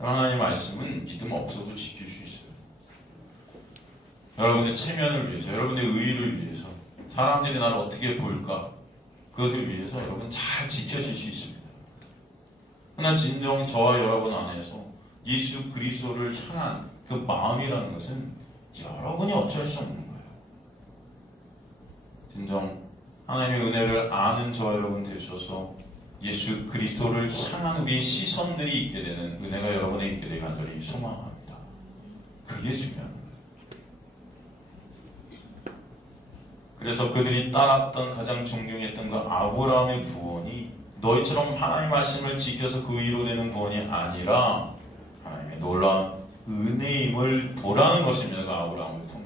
하나님의 말씀은 믿음 없어도 지킬 수 있어요. 여러분의 체면을 위해서, 여러분의 의의를 위해서, 사람들이 나를 어떻게 볼까, 그것을 위해서 여러분 잘 지켜질 수 있습니다. 그러나 진정 저와 여러분 안에서 예수 그리스도를 향한 그 마음이라는 것은 여러분이 어찌할 수 없는 거예요. 진정 하나님의 은혜를 아는 저와 여러분 되셔서 예수 그리스도를 향한 우리의 시선들이 있게 되는 은혜가 여러분에 있게 되길 간절히 소망합니다. 그게 중요한 거예요. 그래서 그들이 따랐던, 가장 존경했던 그 아브라함의 구원이 너희처럼 하나님의 말씀을 지켜서 그 의로 되는 구원이 아니라 하나님의 놀라운 은혜임을 보라는 것입니다. 그 아브라함을 통해서.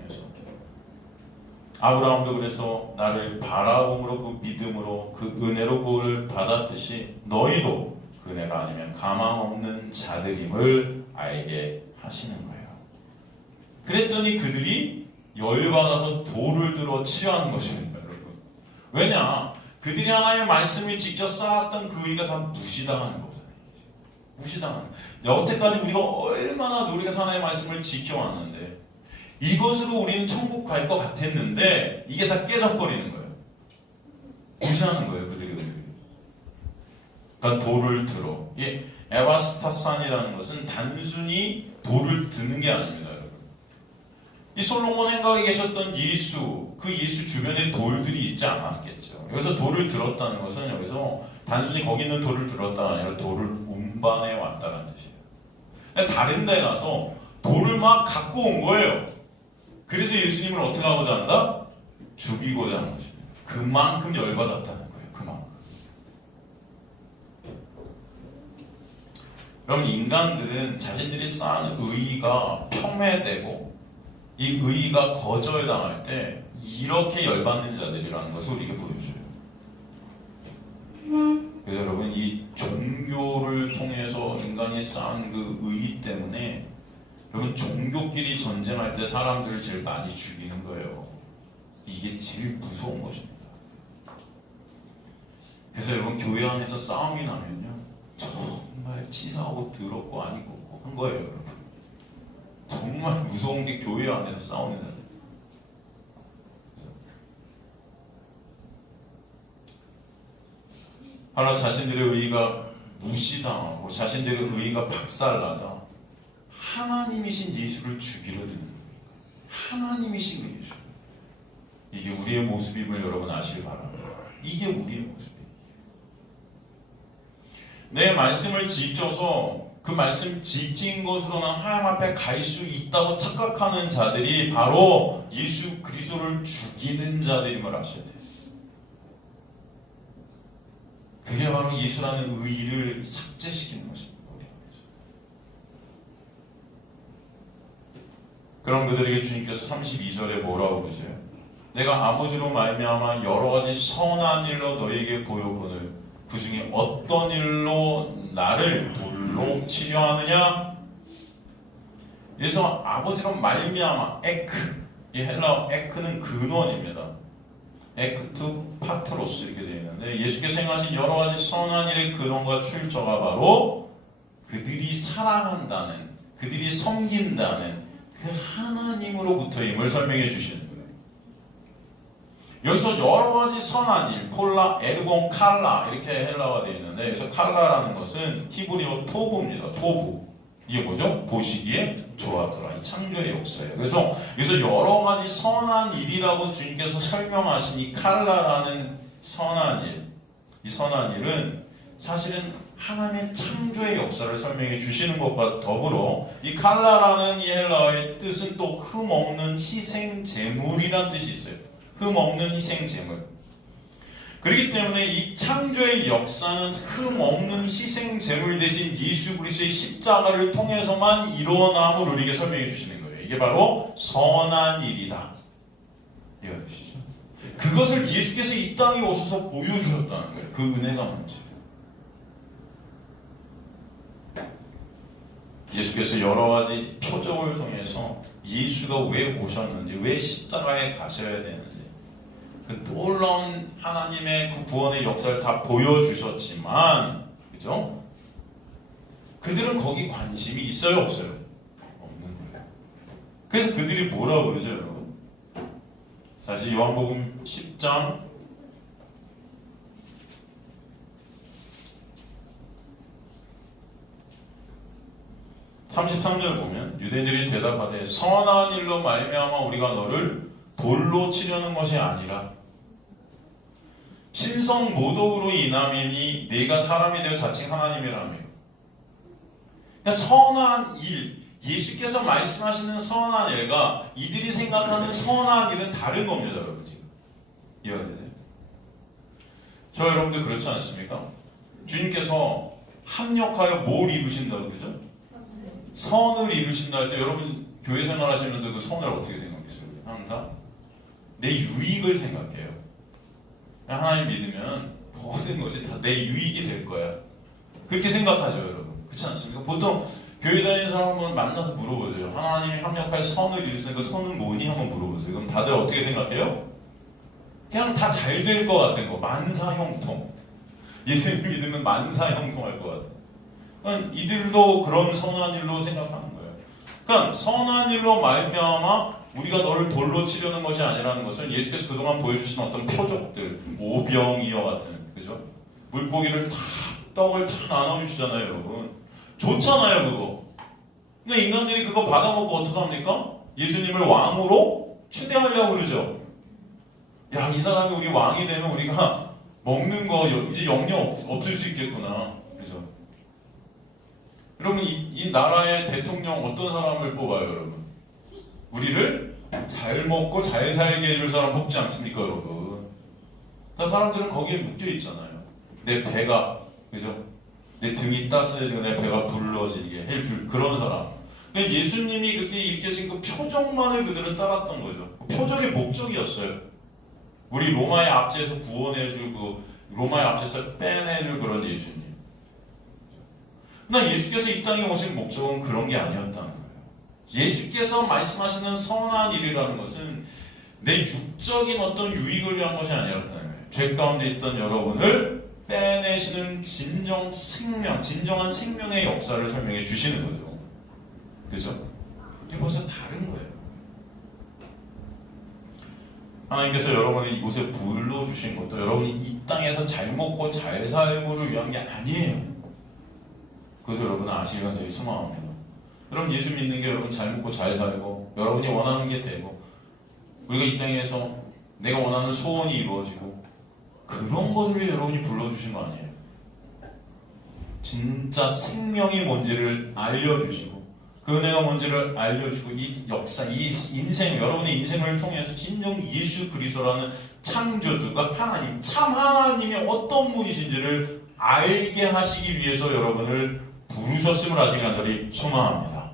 아브라함도 그래서 나를 바라봄으로, 그 믿음으로, 그 은혜로 구원을 받았듯이 너희도 그 은혜가 아니면 가망 없는 자들임을 알게 하시는 거예요. 그랬더니 그들이 열받아서 돌을 들어 치려하는 것입니다, 여러분. 왜냐? 그들이 하나님의 말씀을 직접 쌓았던 그 의가 다 무시당하는 거잖아요. 무시당하는. 여태까지 우리가 얼마나 노력해서 하나님의 말씀을 지켜왔는데, 이것으로 우리는 천국 갈 것 같았는데 이게 다 깨져버리는 거예요. 무시하는 거예요, 그들의 의를. 그러니까 돌을 들어. 이 에바스타산이라는 것은 단순히 돌을 드는 게 아닙니다, 여러분. 이 솔로몬 행각에 계셨던 예수, 그 예수 주변에 돌들이 있지 않았겠죠. 여기서 돌을 들었다는 것은 여기서 단순히 거기 있는 돌을 들었다가 아니라 돌을 운반해 왔다는 뜻이에요. 다른 데 가서 돌을 막 갖고 온 거예요. 그래서 예수님을 어떻게 하고자 한다? 죽이고자 하는 것입니다. 그만큼 열받았다는 거예요. 그만큼. 여러분, 인간들은 자신들이 쌓은 의의가 폄훼되고 이 의의가 거절당할 때 이렇게 열받는 자들이라는 것을 우리에게 보여줘요. 그래서 여러분, 이 종교를 통해서 인간이 쌓은 그 의의 때문에 여러분, 종교끼리 전쟁할 때 사람들을 제일 많이 죽이는 거예요. 이게 제일 무서운 것입니다. 그래서 여러분, 교회 안에서 싸움이 나면요, 정말 치사하고 더럽고 안 입고 한 거예요, 여러분. 정말 무서운 게 교회 안에서 싸우는 자들. 바로 자신들의 의의가 무시당하고 자신들의 의의가 박살나자 하나님이신 예수를 죽이려 드는 겁니다. 하나님이신 그 예수. 이게 우리의 모습임을 여러분 아시길 바랍니다. 이게 우리의 모습이에요. 내 말씀을 지켜서 그 말씀 지킨 것으로는 하나님 앞에 갈 수 있다고 착각하는 자들이 바로 예수 그리스도를 죽이는 자들임을 아셔야 돼요. 그게 바로 예수라는 의의를 삭제시키는 것입니다. 그럼 그들에게 주님께서 32절에 뭐라고 그러세요? 내가 아버지로 말미암아 여러 가지 선한 일로 너희에게 보여보늘 그 중에 어떤 일로 나를 돌로 치려 하느냐? 그래서 아버지로 말미암아 에크, 이 헬라어 에크는 근원입니다. 에크투 파트로스 이렇게 되어 있는데 예수께서 행하신 여러 가지 선한 일의 근원과 출처가 바로 그들이 사랑한다는, 그들이 섬긴다는 그 하나님으로부터임을 설명해 주시는 거예요. 여기서 여러 가지 선한 일, 폴라, 에르곤, 칼라 이렇게 헬라가 되어 있는데 여기서 칼라라는 것은 히브리어 토부입니다. 토부. 이게 뭐죠? 보시기에 좋았더라. 이 창조의 역사예요. 그래서 여기서 여러 가지 선한 일이라고 주님께서 설명하신 이 칼라라는 선한 일, 이 선한 일은 사실은 하나님의 창조의 역사를 설명해 주시는 것과 더불어 이 칼라라는 이 헬라어의 뜻은 또 흠없는 희생 제물이라는 뜻이 있어요. 흠없는 희생 제물. 그렇기 때문에 이 창조의 역사는 흠없는 희생 제물 대신 예수 그리스도의 십자가를 통해서만 일어남을 우리에게 설명해 주시는 거예요. 이게 바로 선한 일이다. 이해가 되시죠? 그것을 예수께서 이 땅에 오셔서 보여주셨다는 거예요. 그 은혜가 뭔지. 예수께서 여러 가지 표적을 통해서 예수가 왜 오셨는지, 왜 십자가에 가셔야 되는지, 그 놀라운 하나님의 그 구원의 역사를 다 보여주셨지만, 그죠? 그들은 거기 관심이 있어요, 없어요? 없는 거예요. 그래서 그들이 뭐라고 그러죠, 여러분? 다시 요한복음 10장 33절 보면 유대인들이 대답하되 선한 일로 말미암아 우리가 너를 돌로 치려는 것이 아니라 신성 모독으로 인함이니 네가 사람이 되어 자칭 하나님이라며. 그러니까 선한 일, 예수께서 말씀하시는 선한 일과 이들이 생각하는 선한 일은 다른 겁니다, 여러분. 지금 이해가 되세요? 저 여러분들 그렇지 않습니까? 주님께서 합력하여 뭘 이루신다고 그러죠? 선을 이루신다 할 때 여러분 교회 생활하시면서 그 선을 어떻게 생각했어요? 항상 내 유익을 생각해요. 하나님 믿으면 모든 것이 다 내 유익이 될 거야. 그렇게 생각하죠, 여러분. 그렇지 않습니까? 보통 교회 다니는 사람은 만나서 물어보세요. 하나님이 합력하여 선을 이루시는 그 선은 뭐니? 한번 물어보세요. 그럼 다들 어떻게 생각해요? 그냥 다 잘 될 것 같은 거. 만사형통. 예수님 믿으면 만사형통할 것 같아요. 그러니까 이들도 그런 선한 일로 생각하는 거예요. 그러니까 선한 일로 말미암아 우리가 너를 돌로 치려는 것이 아니라는 것은 예수께서 그동안 보여주신 어떤 표적들, 오병이어 같은, 그죠? 물고기를 다, 떡을 다 나눠주시잖아요, 여러분. 좋잖아요, 그거. 근데 인간들이 그거 받아먹고 어떡합니까? 예수님을 왕으로 추대하려고 그러죠. 야, 이 사람이 우리 왕이 되면 우리가 먹는 거 이제 영영 없을 수 있겠구나. 그죠? 여러분, 이 나라의 대통령 어떤 사람을 뽑아요, 여러분? 우리를 잘 먹고 잘 살게 해줄 사람 뽑지 않습니까, 여러분? 다 사람들은 거기에 묶여 있잖아요. 내 배가, 그죠? 내 등이 따스해지고 내 배가 불러지게 해줄 그런 사람. 예수님이 그렇게 일으켜진 그 표적만을 그들은 따랐던 거죠. 표적의 목적이었어요. 우리 로마의 압제에서 구원해줄 로마의 압제에서 빼내줄 그런 예수님. 그러나 예수께서 이 땅에 오신 목적은 그런 게 아니었다는 거예요. 예수께서 말씀하시는 선한 일이라는 것은 내 육적인 어떤 유익을 위한 것이 아니었다는 거예요. 죄 가운데 있던 여러분을 빼내시는 진정한 생명의 역사를 설명해 주시는 거죠. 그죠? 이게 벌써 다른 거예요. 하나님께서 여러분을 이곳에 불러주신 것도 여러분이 이 땅에서 잘 먹고 잘 살고를 위한 게 아니에요. 그래서 여러분은 아시기를 간절히 소망합니다. 여러분, 예수 믿는 게 여러분 잘 먹고 잘 살고 여러분이 원하는 게 되고 우리가 이 땅에서 내가 원하는 소원이 이루어지고 그런 것을 위해 여러분이 불러주신 거 아니에요. 진짜 생명이 뭔지를 알려주시고 그 은혜가 뭔지를 알려주고 이 역사, 이 인생, 여러분의 인생을 통해서 진정 예수 그리스도라는 창조주가 하나님, 참 하나님이 어떤 분이신지를 알게 하시기 위해서 여러분을 부르셨음을 아시기 간절히 소망합니다.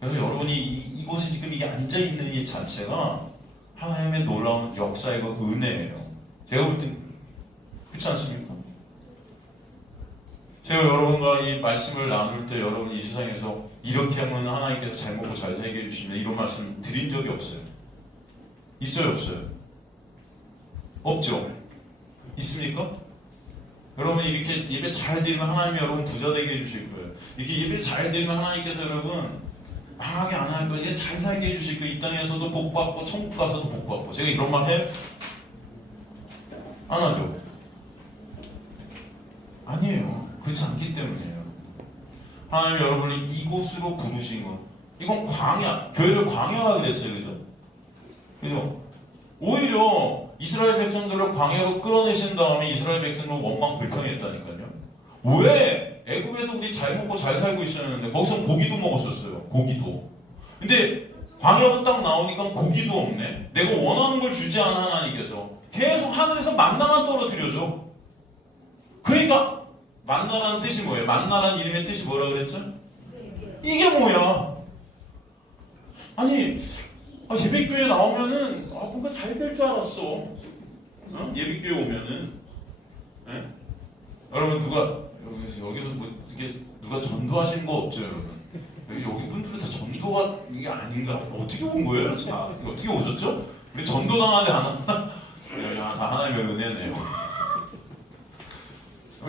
그래서 여러분이 이곳에 지금 이게 앉아있는 이 자체가 하나님의 놀라운 역사이고 은혜예요. 제가 볼 땐 그렇지 않습니까? 제가 여러분과 이 말씀을 나눌 때 여러분 이 세상에서 이렇게 하면 하나님께서 잘 먹고 잘 살게 해주시면 이런 말씀 드린 적이 없어요. 있어요, 없어요? 없죠? 있습니까? 여러분이 이렇게 예배 잘 드리면 하나님이 여러분 부자 되게 해주실 거예요. 이렇게 예배 잘 드리면 하나님께서 여러분 망하게 안 할 거예요. 이제 잘 살게 해주실 거예요. 이 땅에서도 복받고 천국 가서도 복받고. 제가 이런 말 해요? 안 하죠? 아니에요. 그렇지 않기 때문이에요. 하나님이 여러분을 이곳으로 부르신 것. 이건 광야, 교회를 광야라 그랬어요. 그죠? 그죠? 오히려 이스라엘 백성들을 광야로 끌어내신 다음에 이스라엘 백성을 원망 불평했다니까요. 왜 애굽에서 우리 잘 먹고 잘 살고 있었는데 거기서 고기도 먹었었어요. 고기도. 근데 광야로 딱 나오니까 고기도 없네. 내가 원하는 걸 주지 않아 하나님께서 계속 하늘에서 만나만 떨어뜨려줘. 그러니까 만나라는 뜻이 뭐예요? 만나라는 이름의 뜻이 뭐라 그랬죠? 이게 뭐야? 아니 예배교회 나오면은 뭔가 잘 될 줄 알았어. 어? 예배교회 오면은 여러분 여기서 뭐 이렇게 누가 전도하신 거 없죠, 여러분? 여기 분들은 다 전도가 이게 아닌가? 어떻게 온 거예요? 자, 어떻게 오셨죠? 우리 전도 당하지 않았나? 야, 다 하나님의 은혜네요.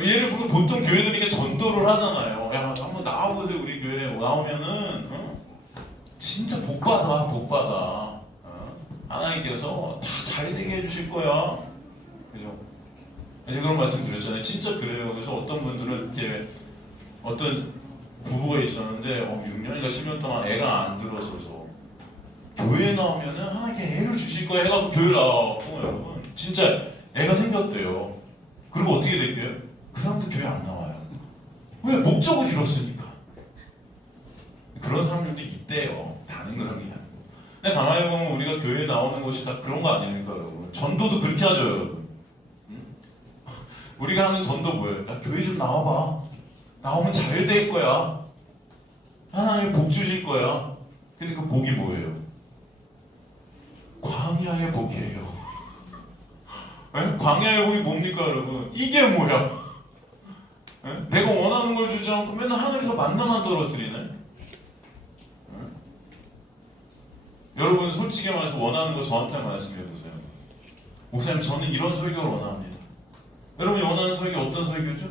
예를 들어 보통 교회들이 이게 전도를 하잖아요. 야, 한번 나와보세요. 우리 교회 나오면은 진짜 복 받아. 하나님께서 다 잘 되게 해주실 거야. 그죠? 이제 그런 말씀 드렸잖아요. 진짜 그래요. 그래서 어떤 분들은 이렇게 어떤 부부가 있었는데 6년인가 10년 동안 애가 안 들어서서 교회에 나오면은 하나님께 애를 주실 거야 해가지고 교회 나와갖고 여러분 진짜 애가 생겼대요. 그리고 어떻게 될게요? 그 사람도 교회 안 나와요. 왜? 목적을 이뤘으니까. 그런 사람들도 있대요. 다른 그런 게 아니고. 근데 가만히 보면 우리가 교회에 나오는 곳이 다 그런 거 아닙니까, 여러분? 전도도 그렇게 하죠, 여러분. 우리가 하는 전도 뭐예요? 야, 교회 좀 나와봐. 나오면 잘 될 거야. 하나님 복 주실 거야. 근데 그 복이 뭐예요? 광야의 복이에요. 네? 광야의 복이 뭡니까, 여러분? 이게 뭐야? 네? 내가 원하는 걸 주지 않고 맨날 하늘에서 만나만 떨어뜨리네? 여러분 솔직히 말해서 원하는 거 저한테 말씀해보세요. 목사님 저는 이런 설교를 원합니다. 여러분이 원하는 설교 어떤 설교죠?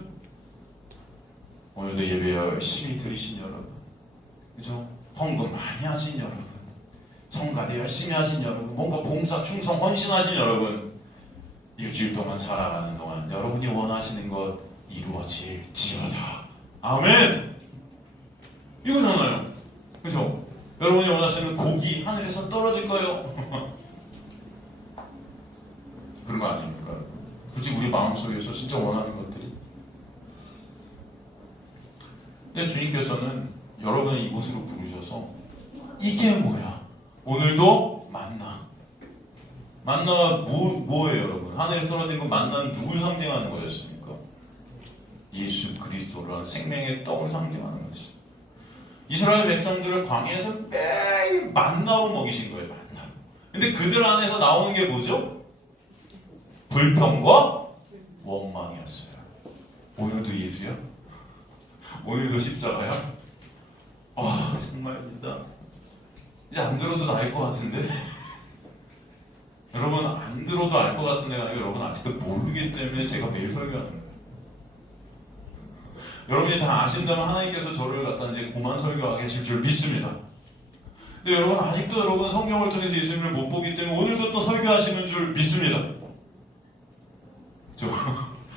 오늘도 예배 열심히 들으신 여러분, 그죠? 헌금 많이 하신 여러분, 성가대 열심히 하신 여러분, 뭔가 봉사, 충성, 헌신하신 여러분, 일주일 동안 살아가는 동안 여러분이 원하시는 것 이루어질지어다. 아멘! 이거잖아요. 그죠? 여러분이 원하시는 곡이 하늘에서 떨어질 거예요. 그런 거 아닙니까? 굳이 우리 마음속에서 진짜 원하는 것들이. 근데 주님께서는 여러분을 이곳으로 부르셔서 이게 뭐야? 오늘도 만나. 만나가 뭐예요, 여러분? 하늘에 떨어진 그 만나는 누굴 상징하는 거였습니까? 예수 그리스도라는 생명의 떡을 상징하는 것이. 이스라엘 백성들을 광야에서 매일 만나로 먹이신 거예요, 만나. 근데 그들 안에서 나오는 게 뭐죠? 불평과 원망이었어요. 오늘도 예수야? 오늘도 십자가야? 정말 진짜 이제 안 들어도 다 알 것 같은데? 여러분 안 들어도 알 것 같은데 여러분 아직도 모르기 때문에 제가 매일 설교하는 거예요. 여러분이 다 아신다면 하나님께서 저를 갖다 이제 그만 설교하게 하실 줄 믿습니다. 근데 여러분 아직도 여러분 성경을 통해서 예수님을 못 보기 때문에 오늘도 또 설교하시는 줄 믿습니다. 저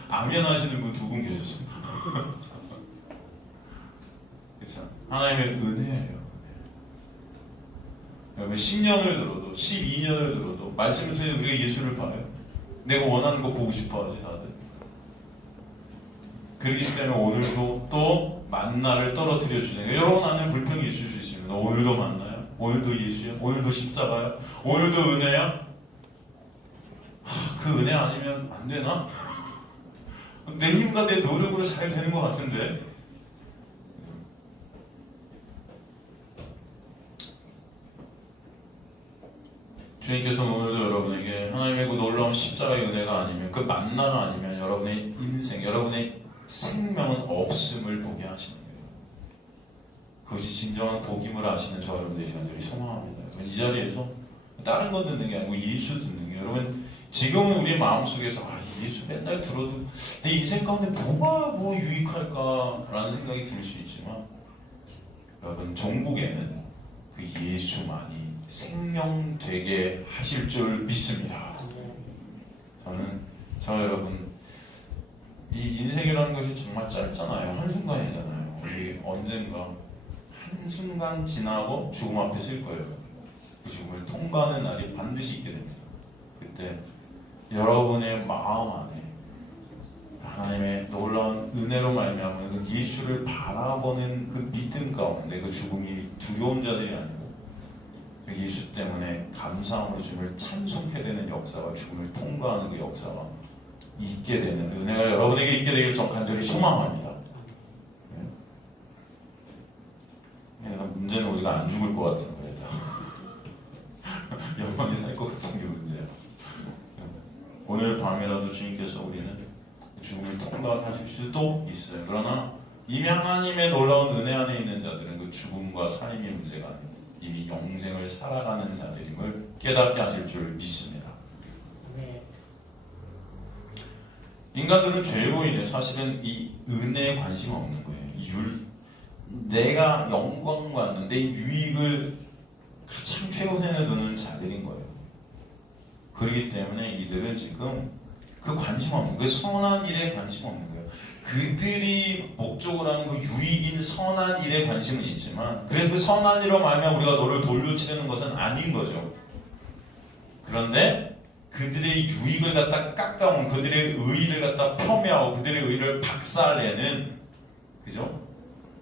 아멘 하시는 분 두 분 계셨어요. 그렇죠? 하나님의 은혜예요. 여러분 10년을 들어도 12년을 들어도 말씀을 통해 우리가 예수를 봐요. 내가 원하는 거 보고 싶어 하지 다들. 그렇기 때문에 오늘도 또 만나를 떨어뜨려 주세요. 여러분 안에 불평이 있을 수 있습니다. 오늘도 만나요? 오늘도 예수야? 오늘도 십자가야? 오늘도 은혜야? 그 은혜 아니면 안 되나? 내 힘과 내 노력으로 잘 되는 것 같은데. 주님께서는 오늘도 여러분에게 하나님의 그 놀라운 십자가의 은혜가 아니면 그 만나가 아니면 여러분의 인생, 여러분의 생명은 없음을 보게 하시는 거예요. 그것이 진정한 복임을 아시는 저 여러분들 시간들이 소망합니다. 이 자리에서 다른 건 듣는 게 아니고 예수 듣는 게 여러분 지금은 우리의 마음속에서 예수 맨날 들어도 내 인생 가운데 뭐가 유익할까라는 생각이 들 수 있지만 여러분 종국에는 그 예수만이 생명 되게 하실 줄 믿습니다. 저는 여러분 이 인생이라는 것이 정말 짧잖아요. 한순간이잖아요. 우리 언젠가 한순간 지나고 죽음 앞에 설 거예요. 그 죽음을 통과하는 날이 반드시 있게 됩니다. 그때 여러분의 마음 안에 하나님의 놀라운 은혜로 말미암아 그 예수를 바라보는 그 믿음 가운데 그 죽음이 두려운 자들이 아니고 예수 때문에 감사함으로 주님을 찬송케 되는 역사가 죽음을 통과하는 그 역사가 있게 되는 은혜가 여러분에게 있게 되길 저 간절히 소망합니다. 문제는 우리가 안 죽을 것 같은 거예요. 영원히 살 것 같은 게 문제야. 오늘 밤이라도 주님께서 우리는 죽음을 통과하실 수도 있어요. 그러나 이미 하나님의 놀라운 은혜 안에 있는 자들은 그 죽음과 삶의 문제가 아니고 이미 영생을 살아가는 자들임을 깨닫게 하실 줄 믿습니다. 인간들은 죄로 인해 사실은 이 은혜에 관심 없는 거예요. 내가 영광받는 내 유익을 가장 최우선에 두는 자들인 거예요. 그렇기 때문에 이들은 지금 그 관심 없는, 그 선한 일에 관심 없는 거예요. 그들이 목적으로 하는 그 유익인 선한 일에 관심은 있지만, 그래서 그 선한 일로 말하면 우리가 너를 돌려치려는 것은 아닌 거죠. 그런데 그들의 유익을 갖다 깎아먹는, 그들의 의의를 갖다 폄훼하고 그들의 의의를 박살내는, 그죠?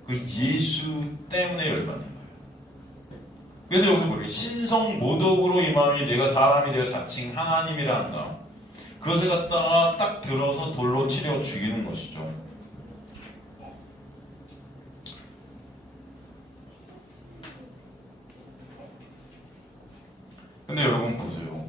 그 예수 때문에 열받는 거예요. 그래서 여기서 뭐래요? 신성모독으로 이 마음이 내가 사람이 되어 자칭 하나님이라 한다. 그것을 갖다가 딱 들어서 돌로 치려 죽이는 것이죠. 근데 여러분 보세요.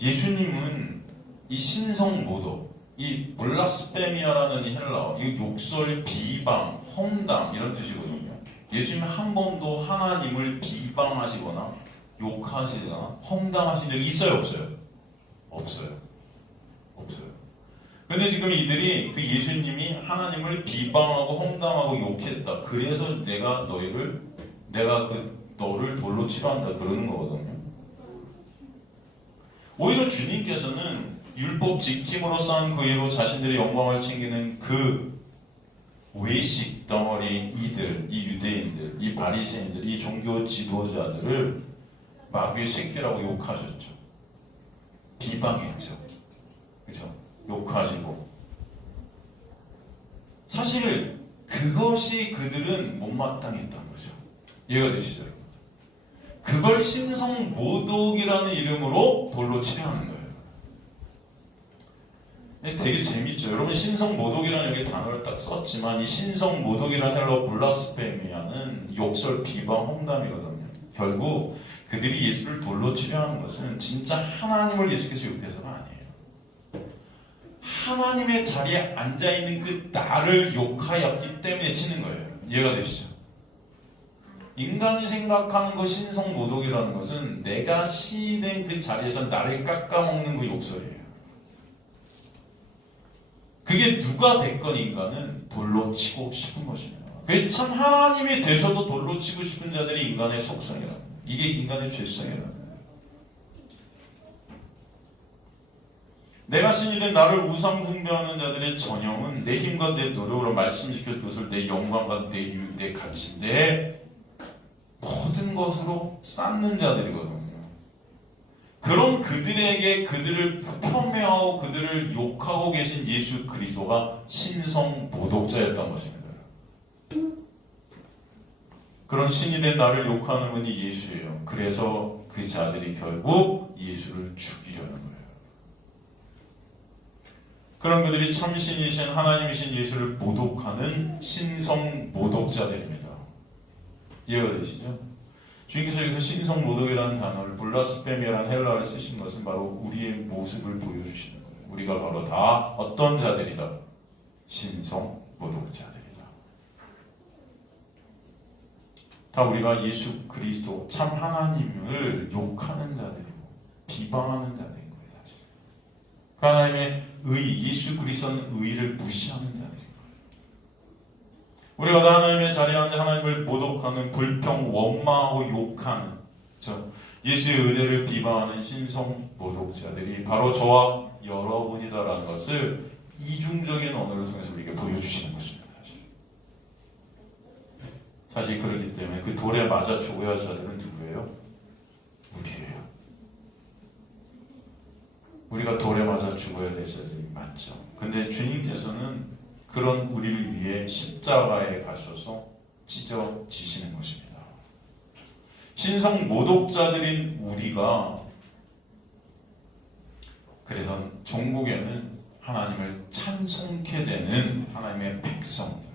예수님은 이 신성모독, 이 블라스페미아라는 이 헬라어, 이 욕설, 비방, 험담 이런 뜻이거든요. 예수님은 한 번도 하나님을 비방하시거나 욕하시거나 험담하신 적이 있어요, 없어요? 없어요. 없어요. 근데 지금 이들이 그 예수님이 하나님을 비방하고 험담하고 욕했다. 그래서 내가 너를 돌로 치료한다 그러는 거거든요. 오히려 주님께서는 율법 지킴으로써 한 그 예로 자신들의 영광을 챙기는 그 외식 덩어리 이들, 이 유대인들, 이 바리새인들, 이 종교 지도자들을 마귀의 새끼라고 욕하셨죠. 비방했죠. 그죠? 욕하시고. 사실 그것이 그들은 못마땅했던 거죠. 이해가 되시죠? 그걸 신성모독이라는 이름으로 돌로 치려하는 거예요. 되게 재밌죠. 여러분 신성모독이라는 여기 단어를 딱 썼지만 이 신성모독이라는 헬러 블라스페미아는 욕설, 비방, 험담이거든요. 결국 그들이 예수를 돌로 치려하는 것은 진짜 하나님을 예수께서 욕해서가 아니에요. 하나님의 자리에 앉아있는 그 나를 욕하였기 때문에 치는 거예요. 이해가 되시죠? 인간이 생각하는 것 신성모독이라는 것은 내가 시된 그 자리에서 나를 깎아먹는 그 욕설이에요. 그게 누가 됐건 인간은 돌로 치고 싶은 것입니다. 그게 참 하나님이 되셔도 돌로 치고 싶은 자들이 인간의 속성이랍니다. 이게 인간의 죄성이랍니다. 내가 신이 된 나를 우상 숭배하는 자들의 전형은 내 힘과 내 노력으로 말씀시킬 것을 내 영광과 내 이유, 내 가치, 내 모든 것으로 쌓는 자들이거든요. 그런 그들에게 그들을 폄훼하고 그들을 욕하고 계신 예수 그리스도가 신성 모독자였던 것입니다. 그런 신이 된 나를 욕하는 분이 예수예요. 그래서 그 자들이 결국 예수를 죽이려는 거예요. 그런 그들이 참신이신 하나님이신 예수를 모독하는 신성 모독자들입니다. 이해가 되시죠? 주님께서 여기서 신성모독이라는 단어를 블라스페미아라는 헬라어를 쓰신 것은 바로 우리의 모습을 보여주시는 거예요. 우리가 바로 다 어떤 자들이다? 신성모독자들이다. 다 우리가 예수 그리스도 참 하나님을 욕하는 자들이고 비방하는 자들인 거예요. 사실. 그 하나님의 의, 예수 그리스도는 의를 무시하는 자들. 우리가 다 하나님의 자리에 앉아 하나님을 모독하는, 불평, 원망하고 욕하는 예수의 은혜를 비방하는 신성 모독자들이 바로 저와 여러분이다라는 것을 이중적인 언어를 통해서 우리에게 보여주시는 것입니다. 사실 그렇기 때문에 그 돌에 맞아 죽어야 할 자들은 누구예요? 우리예요. 우리가 돌에 맞아 죽어야 될 자들이 맞죠. 근데 주님께서는 그런 우리를 위해 십자가에 가셔서 찢어지시는 것입니다. 신성 모독자들인 우리가 그래서 종국에는 하나님을 찬송케 되는 하나님의 백성들,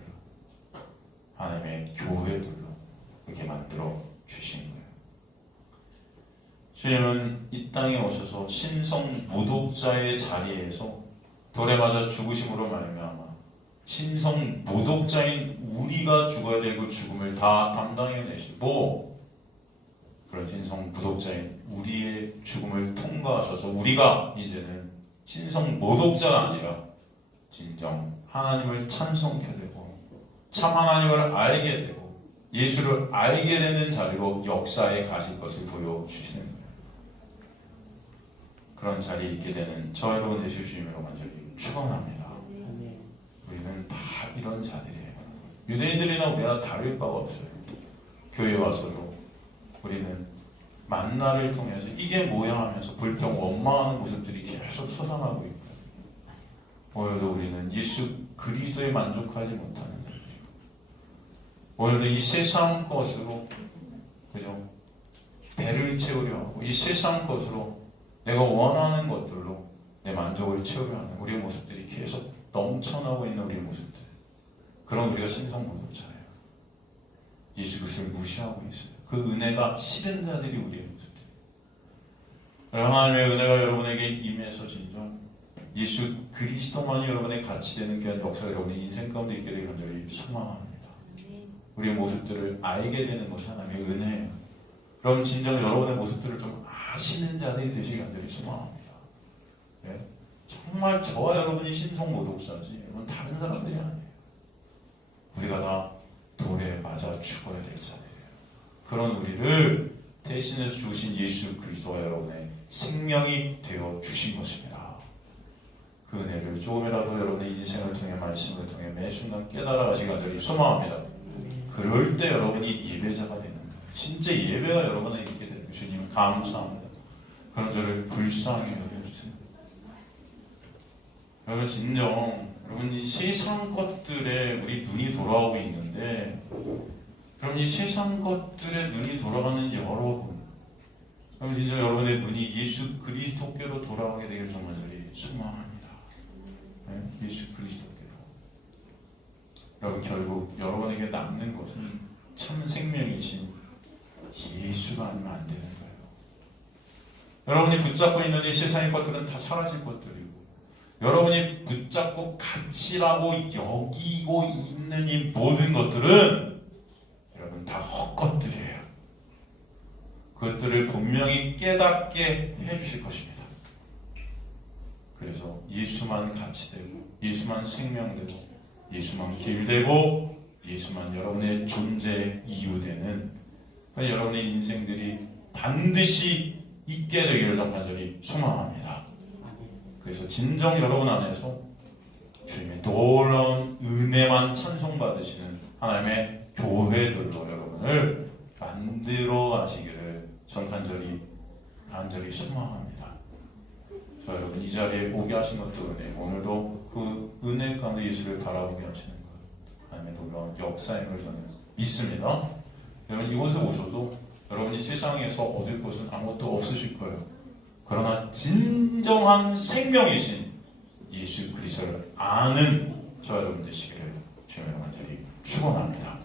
하나님의 교회들로 이렇게 만들어 주신 거예요. 주님은 이 땅에 오셔서 신성 모독자의 자리에서 돌에 맞아 죽으심으로 말미암아 신성 모독자인 우리가 죽어야 될 그 죽음을 다 담당해내시고 그런 신성 모독자인 우리의 죽음을 통과하셔서 우리가 이제는 신성 모독자가 아니라 진정 하나님을 찬송케 되고 참 하나님을 알게 되고 예수를 알게 되는 자리로 역사에 가실 것을 보여주시는 거예요. 그런 자리에 있게 되는 저 여러분 되실 주님으로 간절히 축원합니다. 우리는 다 이런 자들이에요. 유대인들이나 우리가 다를 바가 없어요. 교회 와서도 우리는 만나를 통해서 이게 뭐야 하면서 불평, 원망하는 모습들이 계속 솟아나고 있고 오늘도 우리는 예수 그리스도에 만족하지 못하는 자들이고 오늘도 이 세상 것으로 그죠? 배를 채우려 하고 이 세상 것으로 내가 원하는 것들로 내 만족을 채우려 하는 우리의 모습들이 계속 넘쳐나고 있는 우리의 모습들, 그런 우리가 신성모독자예요. 예수 그리스도를 무시하고 있어요. 그 은혜가 싫은 자들이 우리의 모습들. 하나님의 은혜가 여러분에게 임해서 진정 예수 그리스도만이 여러분의 가치 되는 귀한 역사가 여러분의 인생 가운데 있게 되길 간절히 소망합니다. 우리의 모습들을 알게 되는 것이 하나님의 은혜예요. 그럼 진정 여러분의 모습들을 좀 아시는 자들이 되시길 간절히 소망합니다. 네? 정말 저와 여러분이 신성모독자지 여러분 다른 사람들이 아니에요. 우리가 다 돌에 맞아 죽어야 될 자들이에요. 그런 우리를 대신해서 죽으신 예수 그리스도와 여러분의 생명이 되어 주신 것입니다. 그 은혜를 조금이라도 여러분의 인생을 통해 말씀을 통해 매 순간 깨달아가시기 간절히 소망합니다. 그럴 때 여러분이 예배자가 되는 거예요. 진짜 예배가 여러분에게 있게 되는 거예요. 주님 감사합니다. 그런 저를 불쌍히 여겨주세요. 여러분 진정 여러분 이 세상 것들에 우리 눈이 돌아오고 있는데 그럼 이 세상 것들에 눈이 돌아가는 여러분 그럼 진짜 여러분의 눈이 예수 그리스도께로 돌아가게 되길 정말 소망합니다. 네? 예수 그리스도께로. 여러분 결국 여러분에게 남는 것은 참 생명이신 예수가 아니면 안 되는 거예요. 여러분이 붙잡고 있는 이 세상의 것들은 다 사라질 것들이고 여러분이 붙잡고 가치라고 여기고 있는 이 모든 것들은 여러분 다 헛것들이에요. 그것들을 분명히 깨닫게 해주실 것입니다. 그래서 예수만 가치되고 예수만 생명되고 예수만 길되고 예수만 여러분의 존재의 이유되는 여러분의 인생들이 반드시 있게 되기를 간절히 소망합니다. 그래서 진정 여러분 안에서 주님의 놀라운 은혜만 찬송받으시는 하나님의 교회들로 여러분을 만들어 가시기를 전 간절히 소망합니다. 자, 여러분 이 자리에 오게 하신 것도 은혜, 오늘도 그 은혜 가운데 예수를 바라보게 하시는 것 하나님의 놀라운 역사임을 저는 믿습니다. 여러분 이곳에 오셔도 여러분이 세상에서 얻을 것은 아무것도 없으실 거예요. 그러나 진정한 생명이신 예수 그리스도를 아는 저 여러분 되시기를 주님의 간절히 축원합니다.